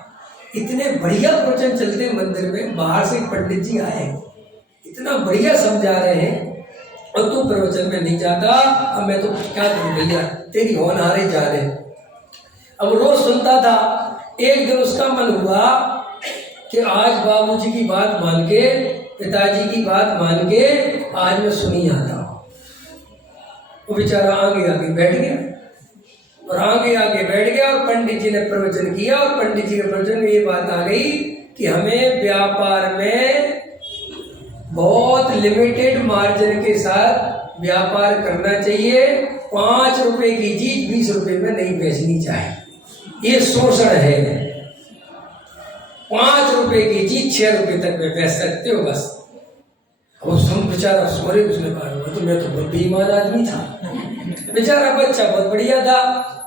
इतने बढ़िया प्रवचन चलते मंदिर में, बाहर से पंडित जी आए, इतना बढ़िया समझा रहे हैं और तू प्रवचन में नहीं जाता। अब मैं तो क्या करूं भैया, तेरी होनहारे जा रहे। अब रोज सुनता था। एक दिन उसका मन हुआ कि आज बाबूजी की बात मान के, पिताजी की बात मान के आज मैं सुनी आता हूं। वो बेचारा आगे आगे बैठ गया और आगे आगे बैठ गया और पंडित जी ने प्रवचन किया। और पंडित जी के प्रवचन में ये बात आ गई कि हमें व्यापार में बहुत लिमिटेड मार्जिन के साथ व्यापार करना चाहिए। 5 रुपए की चीज 20 रुपए में नहीं बेचनी चाहिए, ये शोषण है। 5 रुपए की चीज 6 रुपए तक में बेच सकते हो बस। और हम बेचारा सॉरी, उसने कहा तो मैं तो बहुत बेईमान आदमी था। बेचारा बच्चा बहुत बढ़िया था,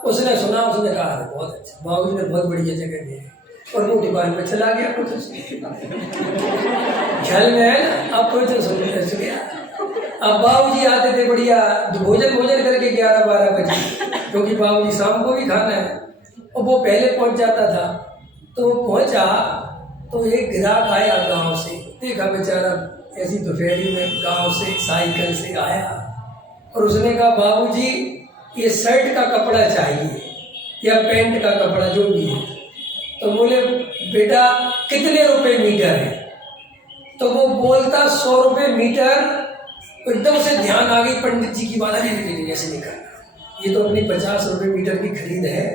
उसने सुना, उसने कहा बहुत अच्छा, बाबू ने बहुत बढ़िया जगह दी है, और वो दुकान में चला गया। ख्याल में है ना? अब प्रवचन सुनने लग गया। अब बाबूजी आते थे बढ़िया भोजन करके 11-12 बजे, क्योंकि बाबूजी शाम को भी खाना है। और वो पहले पहुंच जाता था। तो पहुंचा तो एक ग्राहक आया गांव से, देखा बेचारा ऐसी दोपहरी में गांव से साइकिल से आया और उसने कहा बाबूजी ये शर्ट का कपड़ा चाहिए या पैंट का कपड़ा जो भी है। तो बोले बेटा कितने रुपए मीटर है? तो वो बोलता 100 रुपए मीटर। एकदम से ध्यान आ गई पंडित जी की बात, नहीं ऐसे नहीं करना, ये तो अपनी 50 रुपए मीटर की खरीद है।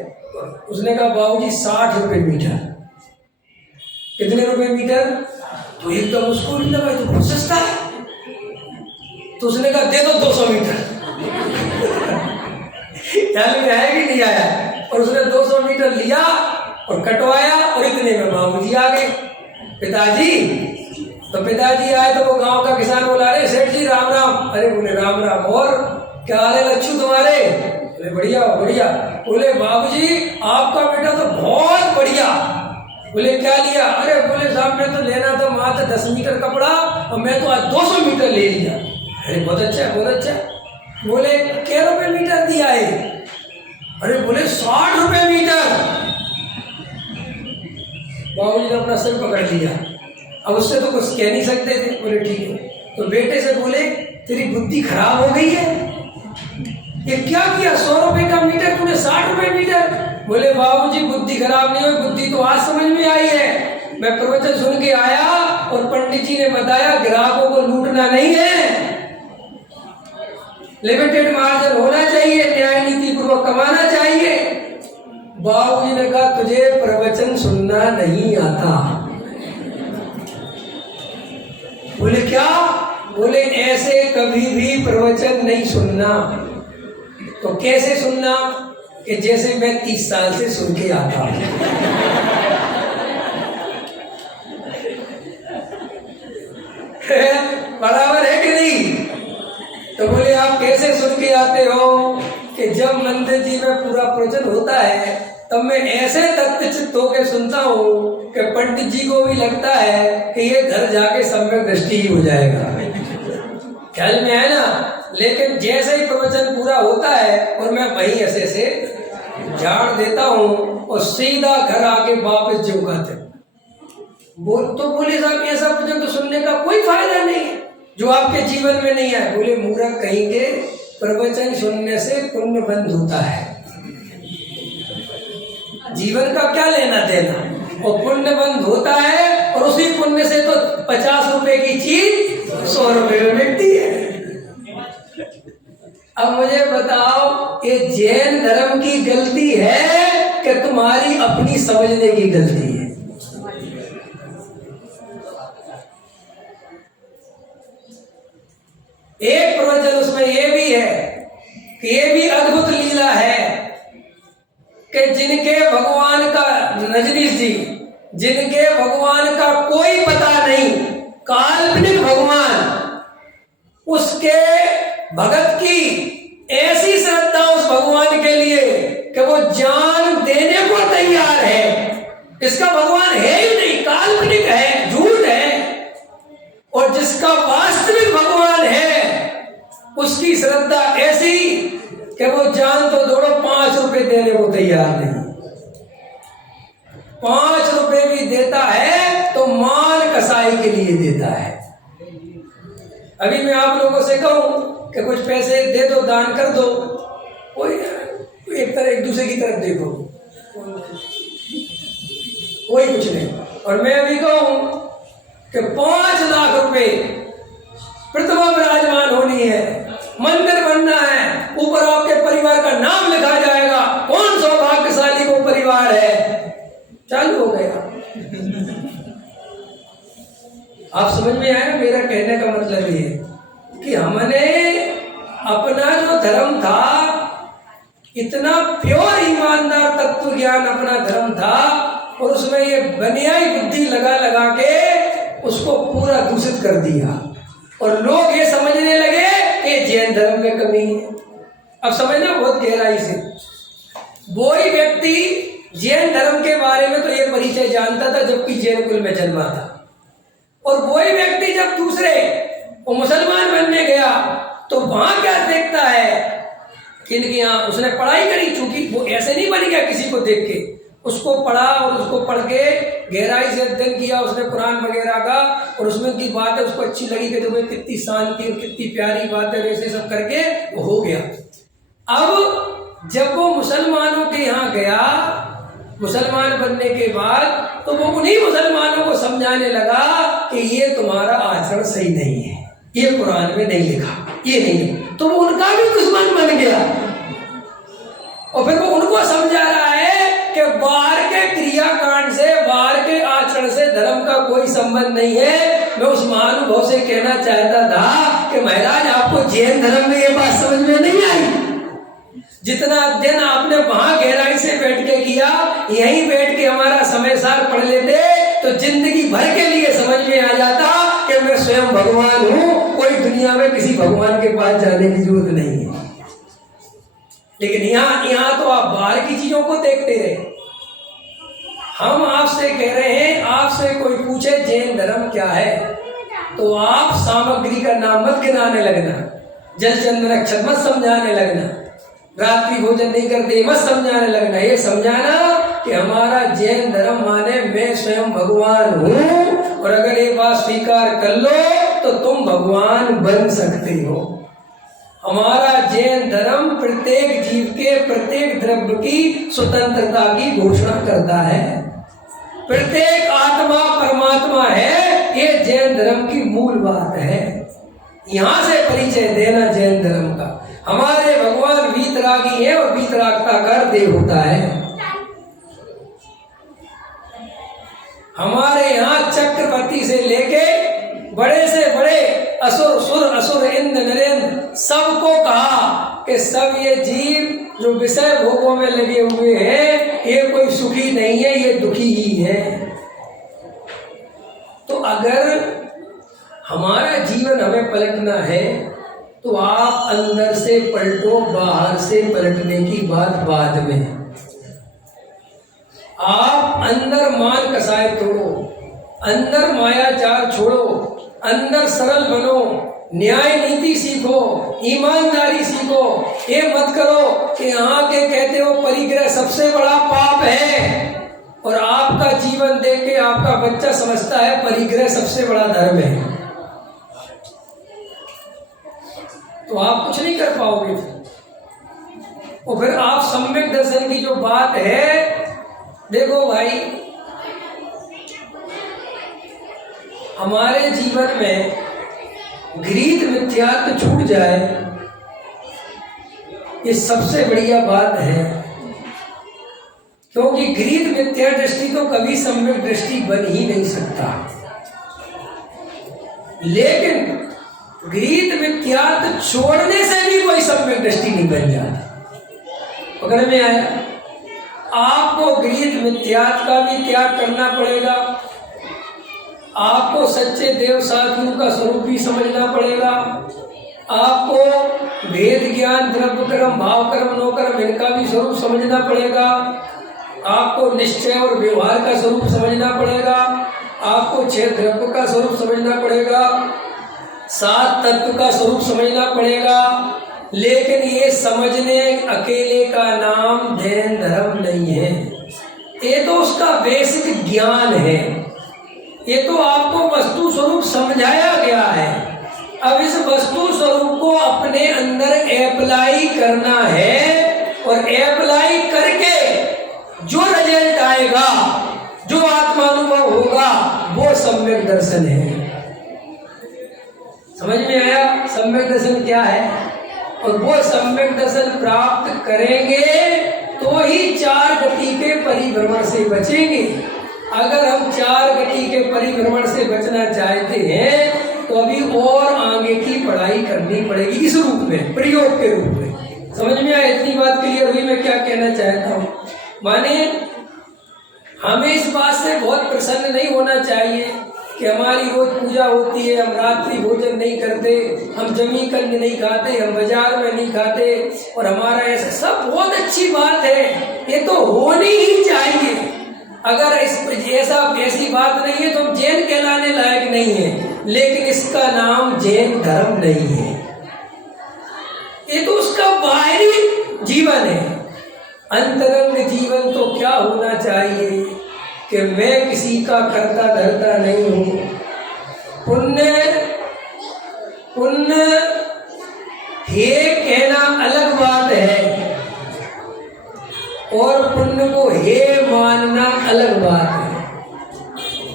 उसने कहा बाबूजी 60 रुपए मीटर। कितने रुपए मीटर? तो एकदम उसको नहीं लगा, तो बहुत सस्ता है। तो उसने कहा दे दो 200 मीटर। ख्याल में आया कि नहीं आया? और उसने 200 मीटर लिया और कटवाया और इतने में बाबूजी आ गए। पिताजी, तो पिताजी आए तो वो गांव का किसान बोला अरे सेठ जी राम राम। अरे बोले राम राम। और क्या हाल है लच्छू तुम्हारे? बोले बढ़िया बढ़िया। बोले बाबूजी आपका बेटा तो बहुत बढ़िया। बोले क्या लिया? अरे बोले साहब मैं तो लेना था मात्र 10 मीटर कपड़ा और मैं तो आज 200 मीटर ले लिया। अरे बहुत अच्छा बहुत अच्छा। बोले क्या रुपए मीटर दिया है? अरे बोले 60 रुपए मीटर। बाबूजी ने अपना सिर पकड़ लिया, अब उससे तो कुछ कह नहीं सकते थे। बोले ठीक है। तो बेटे से बोले तेरी बुद्धि खराब हो गई है, ये क्या किया? 100 रुपए का मीटर तूने 60 रुपए मीटर। बोले बाबूजी बुद्धि खराब नहीं हुई, बुद्धि तो आज समझ में आई है। मैं प्रवचन सुन के आया और पंडित जी ने बताया ग्राहकों को लूटना नहीं है, लिमिटेड मार्जिन होना चाहिए, न्याय नीति पूर्वक कमाना चाहिए। बाबूजी ने कहा तुझे प्रवचन सुनना नहीं आता। बोले क्या? बोले ऐसे कभी भी प्रवचन नहीं सुनना। तो कैसे सुनना? कि जैसे मैं 30 साल से सुन के आता हूं। बराबर है कि नहीं? तो बोले आप कैसे सुन के आते हो? कि जब मंदिर जी में पूरा प्रवचन होता है तब मैं ऐसे तत्वचित्त होकर सुनता हूँ कि पंडित जी को भी लगता है कि ये घर जाके सम्यक दृष्टि ही हो जाएगा। ख्याल में है ना? लेकिन जैसे ही प्रवचन पूरा होता है और मैं वहीं ऐसे से झाड़ देता हूँ और सीधा घर आके वापस जमकाते तो बोले साहब ऐसा प्रवचन तो सुनने का कोई फायदा नहीं है जो आपके जीवन में नहीं है। बोले मूर्ख कहेंगे, प्रवचन सुनने से पुण्य बंद होता है, जीवन का क्या लेना देना, और पुण्य बंद होता है और उसी पुण्य से तो 50 रुपए की चीज 100 रुपए में मिलती है। अब मुझे बताओ ये जैन धर्म की गलती है कि तुम्हारी अपनी समझने की गलती है? एक प्रवचन उसमें ये भी है कि ये भी अद्भुत लीला है कि जिनके भगवान का, रजनीश जी, जिनके भगवान का कोई पता नहीं, काल्पनिक भगवान, उसके भगत की ऐसी श्रद्धा उस भगवान के लिए कि वो जान देने को तैयार है। इसका भगवान है ही नहीं, काल्पनिक है, झूठ है। और जिसका वास्तविक भगवान है उसकी श्रद्धा ऐसी कि वो जान तो दौड़ो 5 रुपए देने को तैयार नहीं। 5 रुपए भी देता है तो मान कसाई के लिए देता है। अभी मैं आप लोगों से कहूं कि कुछ पैसे दे दो, दान कर दो, कोई एक दूसरे की तरफ देखो, कोई कुछ नहीं। और मैं अभी कहूं कि 5 लाख रुपए प्रतिमा विराजमान होनी है, मंदिर बनना है, ऊपर आपके परिवार का नाम लिखा जाएगा, कौन सौभाग्यशाली वो परिवार है, चालू हो गया। आप समझ में आया? मेरा कहने का मतलब ये कि हमने अपना जो धर्म था, इतना प्योर ईमानदार तत्व ज्ञान अपना धर्म था, और उसमें ये बनियाई बुद्धि लगा लगा के उसको पूरा दूषित कर दिया। और लोग ये समझने लगे कि जैन धर्म में कमी है। अब समझना बहुत गहराई से, वही व्यक्ति जैन धर्म के बारे में तो ये परिचय जानता था जबकि जैन कुल में जन्मा था, और वही व्यक्ति जब दूसरे वो मुसलमान बनने गया तो वहां क्या देखता है कि इनके यहाँ उसने पढ़ाई करी, चूंकि वो ऐसे नहीं बन गया किसी को देख के, उसको पढ़ा और उसको पढ़ के गहराई से अध्ययन किया उसने कुरान वगैरह का, और उसमें की बातें उसको अच्छी लगी कि तुम्हें कितनी शांति और कितनी प्यारी बातें, वैसे सब करके वो हो गया। अब जब वो मुसलमानों के यहाँ गया, मुसलमान बनने के बाद, तो वो उन्हीं मुसलमानों को समझाने लगा कि ये तुम्हारा आचरण सही नहीं है, ये कुरान में नहीं लिखा, ये नहीं। तो वो उनका भी दुश्मन बन गया, और फिर वो उनको समझा रहा है कि बाहर के क्रियाकांड से, बाहर के आचरण से धर्म का कोई संबंध नहीं है। मैं उस महानुभव से कहना चाहता था कि महाराज आपको जैन धर्म में ये बात समझ में नहीं आई। जितना अध्ययन आपने वहां गहराई से बैठ के किया, यहीं बैठ के हमारा समय सार पढ़ लेते तो जिंदगी भर के लिए समझ में आ जाता कि मैं स्वयं भगवान हूँ, कोई दुनिया में किसी भगवान के पास जाने की जरूरत नहीं है। लेकिन यहाँ तो आप बाहर की चीजों को देखते रहे। हम आपसे कह रहे हैं, आपसे कोई पूछे जैन धर्म क्या है तो आप सामग्री का नाम मत गिनाने लगना, जल चंदन अक्षत मत समझाने लगना, रात्रि भोजन नहीं करते मत समझाने लगना। ये समझाना कि हमारा जैन धर्म माने मैं स्वयं भगवान हूँ, और अगर ये बात स्वीकार कर लो तो तुम भगवान बन सकते हो। हमारा जैन धर्म प्रत्येक जीव के प्रत्येक द्रव्य की स्वतंत्रता की घोषणा करता है। प्रत्येक आत्मा परमात्मा है, ये जैन धर्म की मूल बात है। यहाँ से परिचय देना जैन धर्म का। हमारे भगवान वीतरागी है और वीतरागता का देव होता है। हमारे यहाँ चक्रवर्ती से लेके बड़े से बड़े असुर सुर असुर इंद्र नरेंद्र सबको कहा कि सब ये जीव जो विषय भोगों में लगे हुए हैं ये कोई सुखी नहीं है, ये दुखी ही है। तो अगर हमारा जीवन हमें पलटना है तो आप अंदर से पलटो, बाहर से पलटने की बात बाद में। आप अंदर मान कसाय तोड़ो, अंदर मायाचार छोड़ो, अंदर सरल बनो, न्याय नीति सीखो, ईमानदारी सीखो। ये मत करो कि यहाँ के कहते हो परिग्रह सबसे बड़ा पाप है, और आपका जीवन देख के आपका बच्चा समझता है परिग्रह सबसे बड़ा धर्म है, तो आप कुछ नहीं कर पाओगे। और फिर आप सम्यक दर्शन की जो बात है, देखो भाई, हमारे जीवन में गृहीत मिथ्यात्व छूट जाए, ये सबसे बढ़िया बात है। क्योंकि गृहीत मिथ्या दृष्टि तो कभी सम्यक दृष्टि बन ही नहीं सकता, लेकिन गृहीत मिथ्यात्व छोड़ने से भी कोई सम्यक दृष्टि नहीं बन जाती। पकड़ में आया? आपको गृहीत मिथ्यात्व का भी त्याग करना पड़ेगा, आपको सच्चे देव साधुओं का स्वरूप भी समझना पड़ेगा, आपको भेद ज्ञान द्रव्य कर्म भाव कर्म नो कर्म इनका भी स्वरूप समझना पड़ेगा, आपको निश्चय और व्यवहार का स्वरूप समझना पड़ेगा, आपको 6 द्रव्य का स्वरूप समझना पड़ेगा, 7 तत्व का स्वरूप समझना पड़ेगा। लेकिन ये समझने अकेले का नाम जैन धर्म नहीं है, ये तो उसका बेसिक ज्ञान है, ये तो आपको वस्तु स्वरूप समझाया गया है। अब इस वस्तु स्वरूप को अपने अंदर अप्लाई करना है, और अप्लाई करके जो रिजल्ट आएगा, जो आत्मानुभव होगा, वो सम्यक दर्शन है। समझ में आया सम्यक दर्शन क्या है? और वो सम्यक दर्शन प्राप्त करेंगे तो ही 4 गति के परिभ्रमण से बचेंगे। अगर हम 4 गति के परिभ्रमण से बचना चाहते हैं तो अभी और आगे की पढ़ाई करनी पड़ेगी, इस रूप में, प्रयोग के रूप में। समझ में आया? इतनी बात क्लियर हुई मैं क्या कहना चाहता हूँ? माने हमें इस बात से बहुत प्रसन्न नहीं होना चाहिए कि हमारी रोज पूजा होती है, हम रात्रि भोजन नहीं करते, हम जमी कंद नहीं खाते, हम बाजार में नहीं खाते, और हमारा ऐसा सब बहुत अच्छी बात है, ये तो होनी ही चाहिए। अगर ऐसी बात नहीं है तो हम जैन कहलाने लायक नहीं है, लेकिन इसका नाम जैन धर्म नहीं है, ये तो उसका बाहरी जीवन है। अंतरंग जीवन तो क्या होना चाहिए कि मैं किसी का करता धरता नहीं हूं। पुण्य हे कहना अलग बात है, और पुण्य को हे मानना अलग बात है।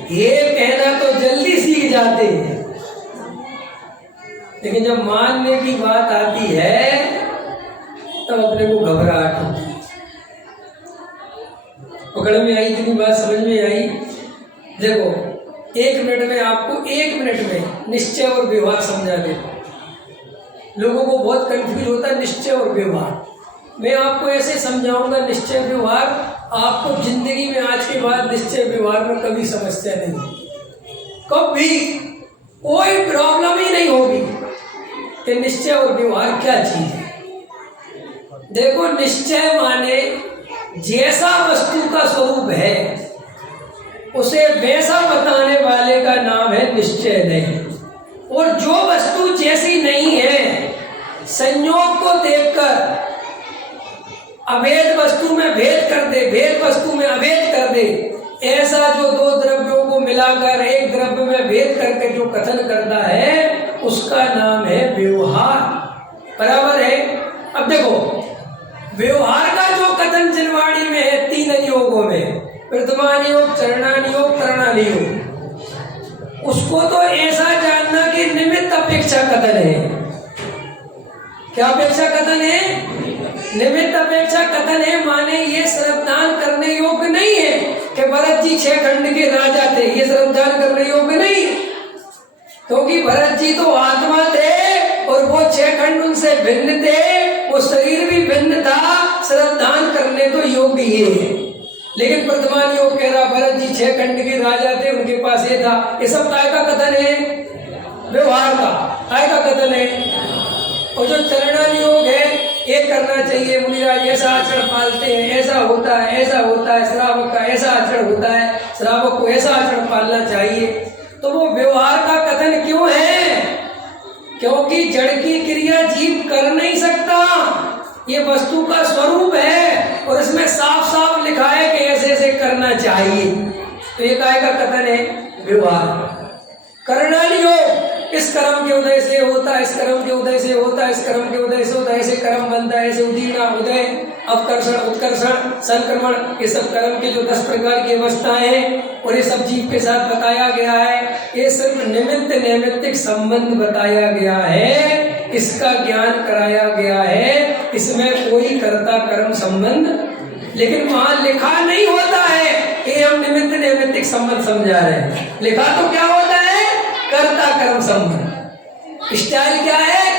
हे कहना तो जल्दी सीख जाते हैं, लेकिन जब मानने की बात आती है तब अपने को घबराहट होती है। पकड़ में आई? इतनी बात समझ में आई? देखो 1 मिनट में आपको 1 मिनट में निश्चय और व्यवहार समझा देता हूं। लोगों को बहुत कंफ्यूज होता है निश्चय और व्यवहार। मैं आपको ऐसे समझाऊंगा निश्चय व्यवहार, आपको जिंदगी में आज के बाद निश्चय व्यवहार में कभी समस्या नहीं, कभी कोई प्रॉब्लम ही नहीं होगी कि निश्चय और व्यवहार क्या चीज है। देखो, निश्चय माने जैसा वस्तु का स्वरूप है उसे वैसा बताने वाले का नाम है निश्चय नहीं। और जो वस्तु जैसी नहीं है, संयोग को देखकर अभेद वस्तु में भेद कर दे, भेद वस्तु में अभेद कर दे, ऐसा जो दो द्रव्यों को मिलाकर एक द्रव्य में भेद करके जो कथन करता है उसका नाम है व्यवहार। बराबर है। अब देखो, व्यवहार का जो कथन जिनवाणी में है 3 नियोगों में, प्रथमान योग, चरणानियोग, करणानियोग, उसको तो ऐसा जानना कि निमित्त अपेक्षा कथन है। क्या अपेक्षा कथन है? निमित्त अपेक्षा कथन है। माने ये श्रद्धान करने योग्य नहीं है कि भरत जी 6 खंड के राजा थे, ये श्रद्धान करने योग्य नहीं है, क्योंकि भरत जी तो आत्मा थे और वो 6 खंड उनसे भिन्न थे, वो शरीर भी भिन्न था, श्रद्धान करने तो योग्य ये है। लेकिन वर्तमान योग कह रहा भरत जी 6 खंड के राजा थे, उनके पास ये था। ये सब काय का कथन है? व्यवहार का, काय का कथन है। और जो चरणानि योग है, ये करना चाहिए, मुनिराज ऐसा आचरण पालते हैं, ऐसा होता है, ऐसा होता है, श्रावक का ऐसा आचरण होता है, श्रावक को ऐसा आचरण पालना चाहिए। तो वो व्यवहार का कथन क्यों है? क्योंकि जड़ की क्रिया जीव कर नहीं सकता, ये वस्तु का स्वरूप है और इसमें साफ साफ लिखा है कि ऐसे ऐसे करना चाहिए। तो ये काय का कथन है? व्यवहार। करणानि योग, इस कर्म के उदय से होता है, इस कर्म के उदय से होता है, इस कर्म के उदय से होता है, ऐसे कर्म बनता है, ऐसे उदीना, उदय, अवकर्षण, उत्कर्षण, संक्रमण, ये सब कर्म के जो 10 प्रकार की अवस्थाएं हैं और ये सब जीव के साथ बताया गया है। ये सिर्फ निमित्त नैमित्तिक संबंध बताया गया है, इसका ज्ञान कराया गया है, इसमें कोई कर्ता कर्म संबंध, लेकिन वहां लिखा नहीं होता है कि हम निमित्त नैमित्तिक संबंध समझा रहे हैं। लिखा तो क्या होता है? कर्ता कर्म संबंध। स्टाइल क्या है?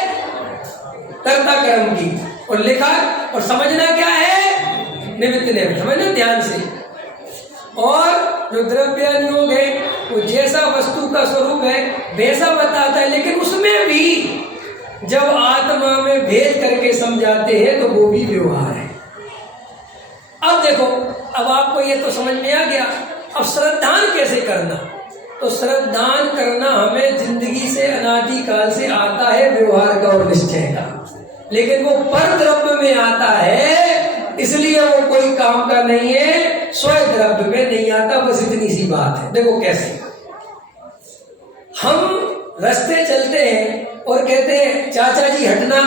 कर्ता कर्म की, और लिखा और समझना क्या है? निमित्त नैमित्त। समझना ध्यान से। और जो द्रव्यानुयोग है वो जैसा वस्तु का स्वरूप है वैसा बताता है, लेकिन उसमें भी जब आत्मा में भेद करके समझाते हैं तो वो भी व्यवहार है। अब देखो, अब आपको ये तो समझ में आ गया। अब श्रद्धान कैसे करना? तो श्रद्धान करना हमें जिंदगी से अनादि काल से आता है, व्यवहार का और निश्चय का, लेकिन वो पर द्रव्य में आता है, इसलिए वो कोई काम का नहीं है, स्वयं द्रव्य में नहीं आता। बस इतनी सी बात है। देखो कैसे हम रास्ते चलते हैं और कहते हैं चाचा जी हटना,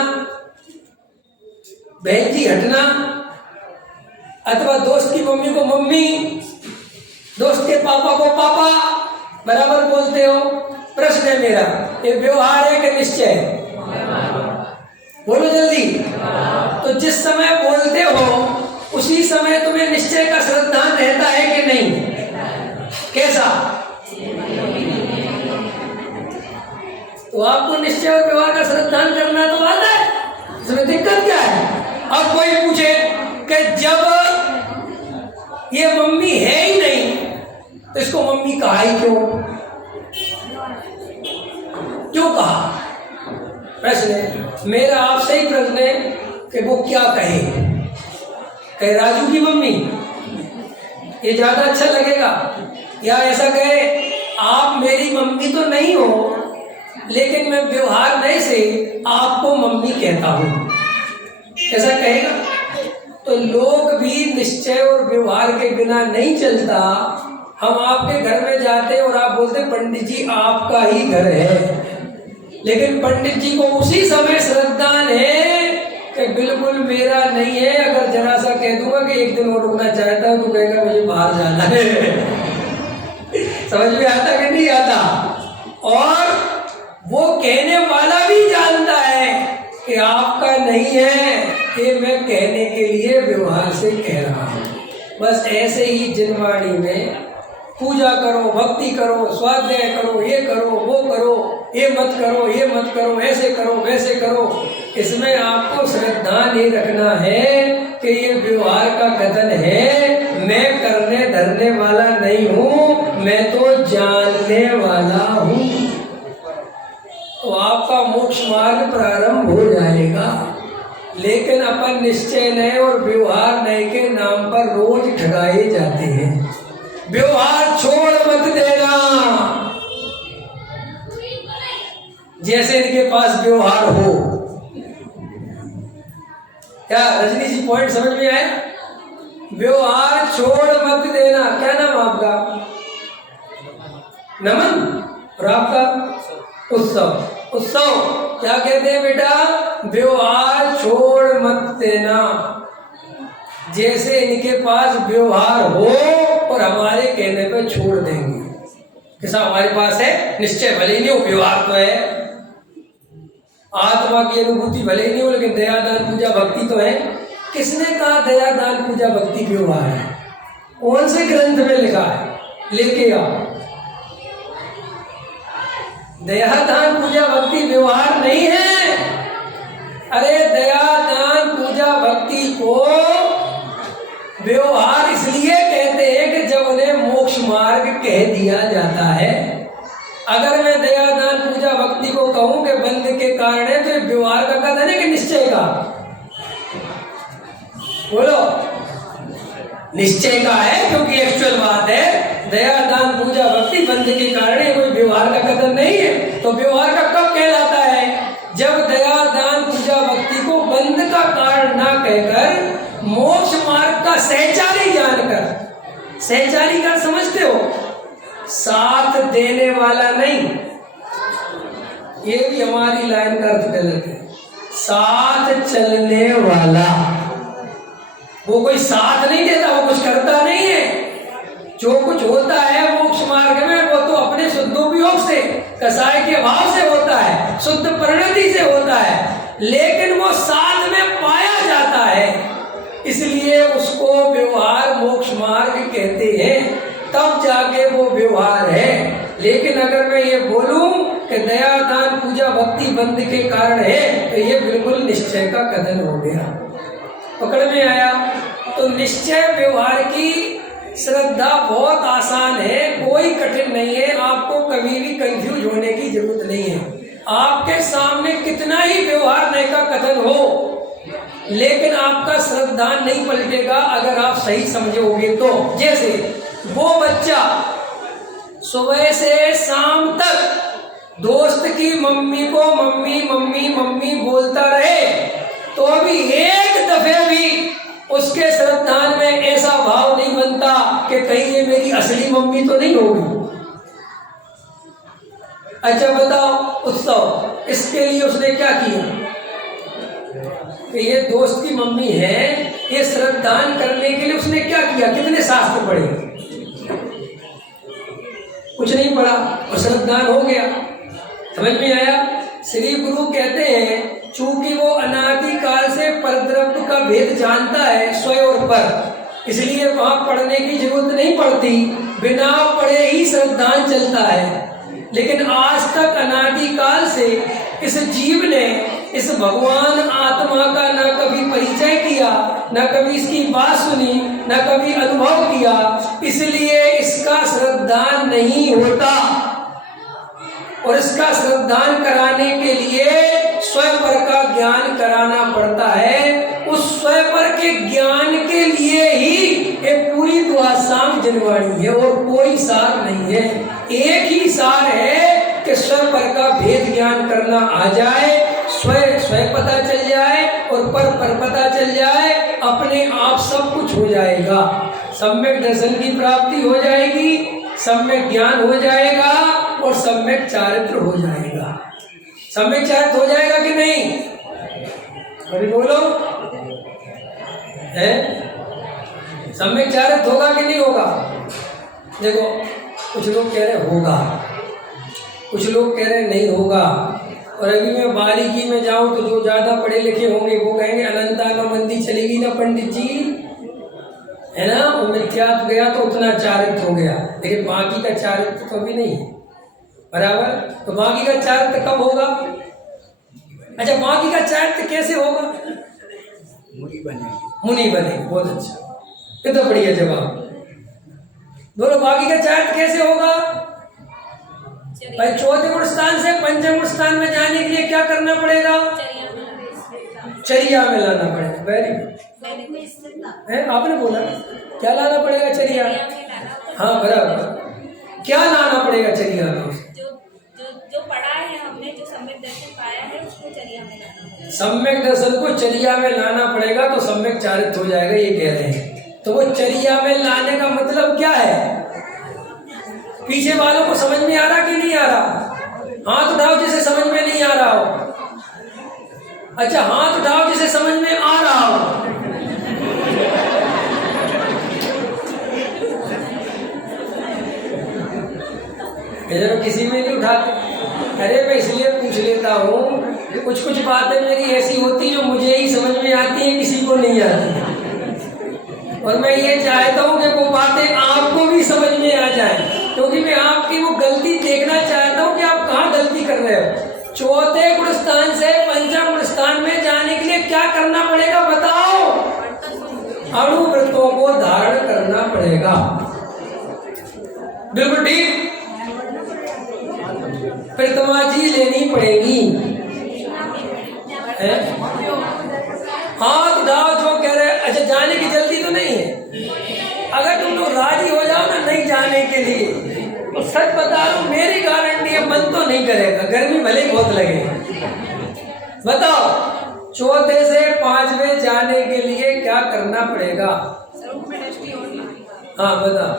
बहन जी हटना, अथवा दोस्त की मम्मी को मम्मी, दोस्त के पापा को पापा, बराबर बोलते हो। प्रश्न है मेरा, ये व्यवहार है कि निश्चय है? बोलो जल्दी। तो जिस समय बोलते हो उसी समय तुम्हें निश्चय का श्रद्धान रहता है कि नहीं? कैसा? तो आपको निश्चय और व्यवहार का श्रद्धान करना तो आता है, इसमें दिक्कत क्या है? अब कोई पूछे कि जब ये मम्मी है ही नहीं तो इसको मम्मी कहा ही क्यों कहा? प्रश्न है मेरा, आपसे ही प्रश्न है कि वो क्या कहे? कहे राजू की मम्मी, ये ज्यादा अच्छा लगेगा, या ऐसा कहे आप मेरी मम्मी तो नहीं हो लेकिन मैं व्यवहार नहीं से आपको मम्मी कहता हूं, ऐसा कहेगा? तो लोग भी निश्चय और व्यवहार के बिना नहीं चलता। हम आपके घर में जाते और आप बोलते पंडित जी आपका ही घर है, लेकिन पंडित जी को उसी समय श्रद्धान है कि बिल्कुल मेरा नहीं है। अगर जरा सा कह दूंगा कि एक दिन और रुकना चाहता हूं तो कहेगा मुझे बाहर जाना है। समझ में आता कि नहीं आता? और वो कहने वाला भी जानता है कि आपका नहीं है, ये मैं कहने के लिए व्यवहार से कह रहा हूं। बस ऐसे ही जिनवाणी में पूजा करो, भक्ति करो, स्वाध्याय करो, ये करो, वो करो, ये मत करो, ये मत करो, ऐसे करो, वैसे करो, इसमें आपको श्रद्धा नहीं रखना है कि ये व्यवहार का कथन है, मैं करने धरने वाला नहीं हूं, मैं तो जानने वाला हूं। तो आपका मोक्ष मार्ग प्रारंभ हो जाएगा। लेकिन अपन निश्चय नए और व्यवहार नए के नाम पर रोज ठगाए जाते हैं। व्यवहार छोड़ मत देना। जैसे इनके पास व्यवहार हो। क्या रजनी जी पॉइंट समझ में आए? व्यवहार छोड़ मत देना। क्या नाम आपका? नमन। और आपका? उत्सव। उत्सव क्या कहते हैं बेटा? व्यवहार छोड़ मत देना। जैसे इनके पास व्यवहार हो और हमारे कहने पे छोड़ देंगे। कैसा हमारे पास है? निश्चय भले ही नहीं हो, व्यवहार तो है, आत्मा की अनुभूति भले ही नहीं हो, लेकिन दया दान पूजा भक्ति तो है। किसने कहा दया दान पूजा भक्ति व्यवहार है? कौन से ग्रंथ में लिखा है? लेके आओ। दया दान पूजा भक्ति व्यवहार नहीं है। अरे दया दान पूजा भक्ति को व्यवहार इसलिए कहते हैं कि जब उन्हें मोक्ष मार्ग कह दिया जाता है। अगर मैं दया दान पूजा भक्ति को कहूं कि बंध के कारण है, तो व्यवहार का कथन है कि निश्चय का? बोलो। निश्चय का है, क्योंकि एक्चुअल बात है दया दान पूजा भक्ति बंध के कारण है, कोई व्यवहार का कथन नहीं है। तो व्यवहार का कब कहलाता है? जब दया दान पूजा भक्ति को बंध का कारण ना कहकर मोक्ष मार्ग का सहचारी जानकर। सहचारी का समझते हो? साथ देने वाला नहीं। ये भी हमारी लाइन का अर्थ गलत है। साथ चलने वाला। वो कोई साथ नहीं देता, वो कुछ करता नहीं है। जो कुछ होता है मोक्ष मार्ग में, वो तो अपने शुद्धोपयोग से, कसाय के भाव से होता है, शुद्ध परिणति से होता है, लेकिन वो साथ में पाया जाता है, इसलिए उसको व्यवहार मोक्ष मार्ग कहते हैं। तब जाके वो व्यवहार है। लेकिन अगर मैं ये बोलूं कि दया दान पूजा भक्ति बंध के कारण है, तो ये बिल्कुल निश्चय का कथन हो गया। पकड़ में आया? तो निश्चय व्यवहार की श्रद्धा बहुत आसान है, कोई कठिन नहीं है। आपको कभी भी कंफ्यूज होने की जरूरत नहीं है। आपके सामने कितना ही व्यवहार नए का कथन हो, लेकिन आपका श्रद्धा नहीं पलटेगा अगर आप सही समझोगे तो। जैसे वो बच्चा सुबह से शाम तक दोस्त की मम्मी को मम्मी मम्मी मम्मी बोलता रहे, तो अभी एक दफे भी उसके श्रद्धान में ऐसा भाव नहीं बनता कि कहीं ये मेरी असली मम्मी तो नहीं होगी। अच्छा बताओ, उत्सव इसके लिए उसने क्या किया कि ये दोस्त की मम्मी है, ये श्रद्धान करने के लिए उसने क्या किया? कितने शास्त्र पढ़े? कुछ नहीं पढ़ा और श्रद्धान हो गया। समझ में आया? श्री गुरु कहते हैं चूंकि वो अनादिकाल से परद्रव्य का भेद जानता है, स्वयं और पर, इसलिए वहां पढ़ने की जरूरत नहीं पड़ती, बिना पढ़े ही श्रद्धान चलता है। लेकिन आज तक अनादिकाल से इस जीव ने इस भगवान आत्मा का न कभी परिचय किया, न कभी इसकी बात सुनी, न कभी अनुभव किया, इसलिए इसका श्रद्धान नहीं होता। और इसका श्रद्धान कराने के लिए स्वयं पर का ज्ञान कराना पड़ता है। उस स्वयं पर के ज्ञान के लिए ही एक पूरी द्वादशांग जनवाणी है और कोई सार नहीं है। एक ही सार है कि स्वयं पर का भेद ज्ञान करना आ जाए, स्वयं स्वयं पता चल जाए और पर पता चल जाए, अपने आप सब कुछ हो जाएगा। सम्यक दर्शन की प्राप्ति हो जाएगी, सम्यक ज्ञान हो जाएगा और सम्यक चारित्र हो जाएगा। सम्यक चारित्र हो जाएगा कि नहीं? अरे बोलो, है? सम्यक चारित्र होगा कि नहीं होगा? देखो, कुछ लोग कह रहे होगा, कुछ लोग कह रहे नहीं होगा। और अभी मैं बारीकी में जाऊं तो जो ज्यादा पढ़े लिखे होंगे वो कहेंगे अनंतानुमंदी चलेगी ना पंडित जी, है ना? वो मिथ्यात्व गया तो उतना चारित्र हो गया, लेकिन बाकी का चारित्र तो भी नहीं है बराबर। तो बाकी का चारित्र कब होगा? अच्छा, बाकी का चारित्र कैसे होगा? मुनि बने। बहुत अच्छा, कितना बढ़िया जवाब। दोनों बाकी का चारित्र कैसे होगा भाई? चौथे गुण स्थान से पंचम गुण स्थान में जाने के लिए क्या करना पड़ेगा? चर्या में लाना पड़ेगा। वेरी गुड है, आपने बोला क्या लाना पड़ेगा? चर्या। हाँ बराबर, क्या लाना पड़ेगा चर्या में? जो पढ़ा है हमने, जो सम्यक दर्शन पाया है, उसको चर्या में लाना पड़ेगा। सम्यक दर्शन को चर्या में लाना पड़ेगा तो सम्यक चारित्र हो जाएगा, ये कह रहे हैं। तो वो चर्या में लाने का मतलब क्या है? पीछे वालों को समझ में आ रहा कि नहीं आ रहा? हाथ उठाओ जिसे समझ में नहीं आ रहा हो। अच्छा, हाथ उठाओ जिसे समझ में आ रहा हो। जब किसी में नहीं उठाते, अरे मैं इसलिए पूछ लेता हूँ, कुछ कुछ बातें मेरी ऐसी होती जो मुझे ही समझ में आती है, किसी को नहीं आती। और मैं ये चाहता हूँ कि वो बातें आपको भी समझ में आ जाए, क्योंकि मैं आपकी वो गलती देखना चाहता हूँ कि आप कहाँ गलती कर रहे हो। चौथे गुण स्थान से पंचम गुण स्थान में जाने के लिए क्या करना पड़ेगा बताओ? अणुवृत्तों को धारण करना पड़ेगा। बिल्कुल ठीक। प्रतिमा जी लेनी पड़ेगी। हाथ उठाओ जो कह रहे। अच्छा, जाने की जल्दी तो नहीं है। अगर तुम लोग राजी हो जाओ ना नहीं जाने के लिए, तो सच बता रहा हूं, मेरी गारंटी है मन तो नहीं करेगा, गर्मी भले ही बहुत लगे। बताओ, चौथे से पांचवें जाने के लिए क्या करना पड़ेगा? हाँ बताओ।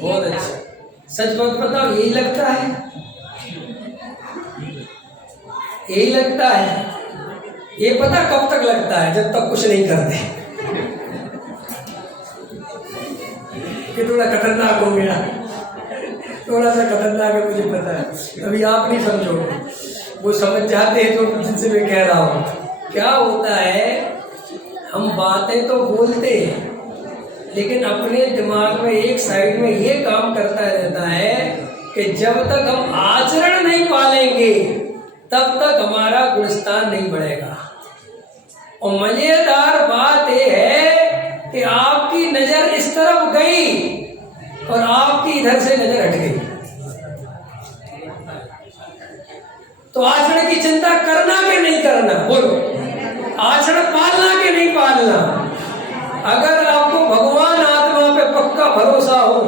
बहुत अच्छा, सच बात बताओ, यही लगता है? यही लगता है? ये पता कब तक लगता है? जब तक कुछ नहीं करते। ये थोड़ा खतरनाक हो गया, थोड़ा सा खतरनाक है, मुझे पता है। अभी आप नहीं समझोगे, वो समझ जाते हैं जो जिनसे मैं कह रहा हूँ। क्या होता है, हम बातें तो बोलते हैं, लेकिन अपने दिमाग में एक साइड में ये काम करता रहता है कि जब तक हम आचरण नहीं पालेंगे तब तक हमारा गुणस्थान नहीं बढ़ेगा। और मजेदार बात यह है कि आपकी नजर इस तरफ गई और आपकी इधर से नजर हट गई, तो आचरण की चिंता करना कि नहीं करना? बोलो, आचरण पालना कि नहीं पालना? अगर आपको भगवान आत्मा पे पक्का भरोसा हो,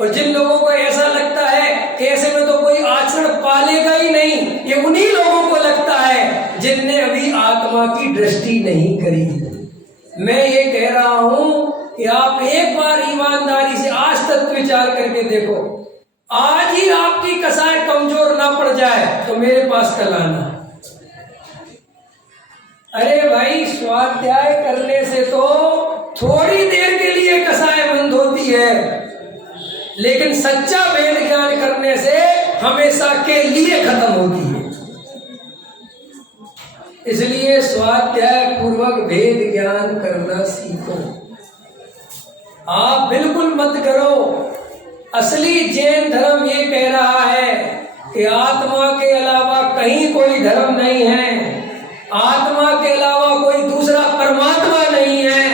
और जिन लोगों को ऐसा लगता है कि ऐसे में तो कोई आचरण पालेगा ही नहीं, ये उन्हीं लोगों को लगता है जिनने अभी आत्मा की दृष्टि नहीं करी। मैं ये कह रहा हूं कि आप एक बार ईमानदारी से आज तक विचार करके देखो, आज ही आपकी कसाई कमजोर ना पड़ जाए तो मेरे पास कल आना। अरे भाई, स्वाध्याय करने से तो थोड़ी देर के लिए कसाई बंद होती है, लेकिन सच्चा वेद ज्ञान करने से हमेशा के लिए खत्म होती है। इसलिए स्वाध्याय पूर्वक वेद ज्ञान करना सीखो। आप बिल्कुल मत करो। असली जैन धर्म ये कह रहा है कि आत्मा के अलावा कहीं कोई धर्म नहीं है, आत्मा के अलावा कोई दूसरा परमात्मा नहीं है।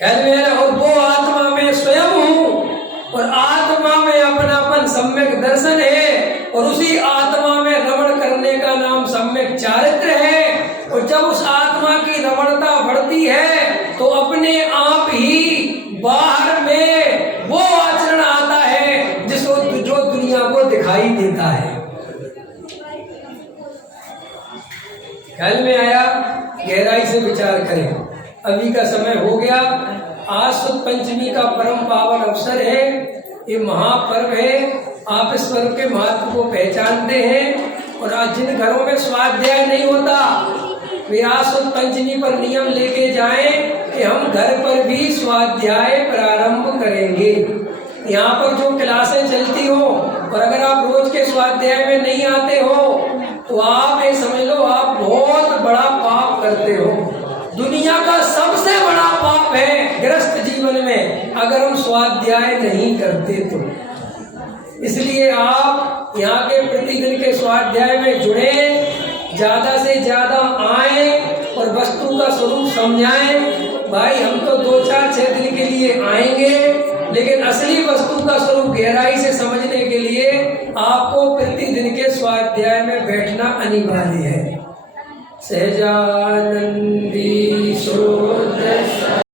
खैर मेरा, और वो आत्मा में स्वयं हूं, और आत्मा में अपनापन सम्यक दर्शन है, और उसी आत्मा में रमण करने का नाम सम्यक चारित्र है। और जब उस आत्मा की रमणता बढ़ती है तो अपने आप ही बाहर में वो आचरण आता है जिसको जो दुनिया को दिखाई देता है। ख्याल में आया? गहराई से विचार करें। अभी का समय हो गया। आज सुद पंचमी का परम पावन अवसर है, ये महापर्व है। आप इस पर्व के महत्व को पहचानते हैं, और आज जिन घरों में स्वाध्याय नहीं होता वे आज सुद पंचमी पर नियम लेके जाएं कि हम घर पर भी स्वाध्याय प्रारंभ करेंगे। यहाँ पर जो क्लासें चलती हो, और अगर आप रोज के स्वाध्याय में नहीं आते हो तो आप ये समझ लो आप बहुत बड़ा पाप करते हो। दुनिया का सबसे बड़ा पाप है गृहस्थ जीवन में अगर हम स्वाध्याय नहीं करते तो। इसलिए आप यहाँ के प्रतिदिन के स्वाध्याय में जुड़े, ज्यादा से ज्यादा आए और वस्तु का स्वरूप समझाएं। भाई हम तो 2-4-6 दिन के लिए आएंगे, लेकिन असली वस्तु का स्वरूप गहराई से समझने के लिए आपको प्रतिदिन के स्वाध्याय में बैठना अनिवार्य है। सहजानंदी सो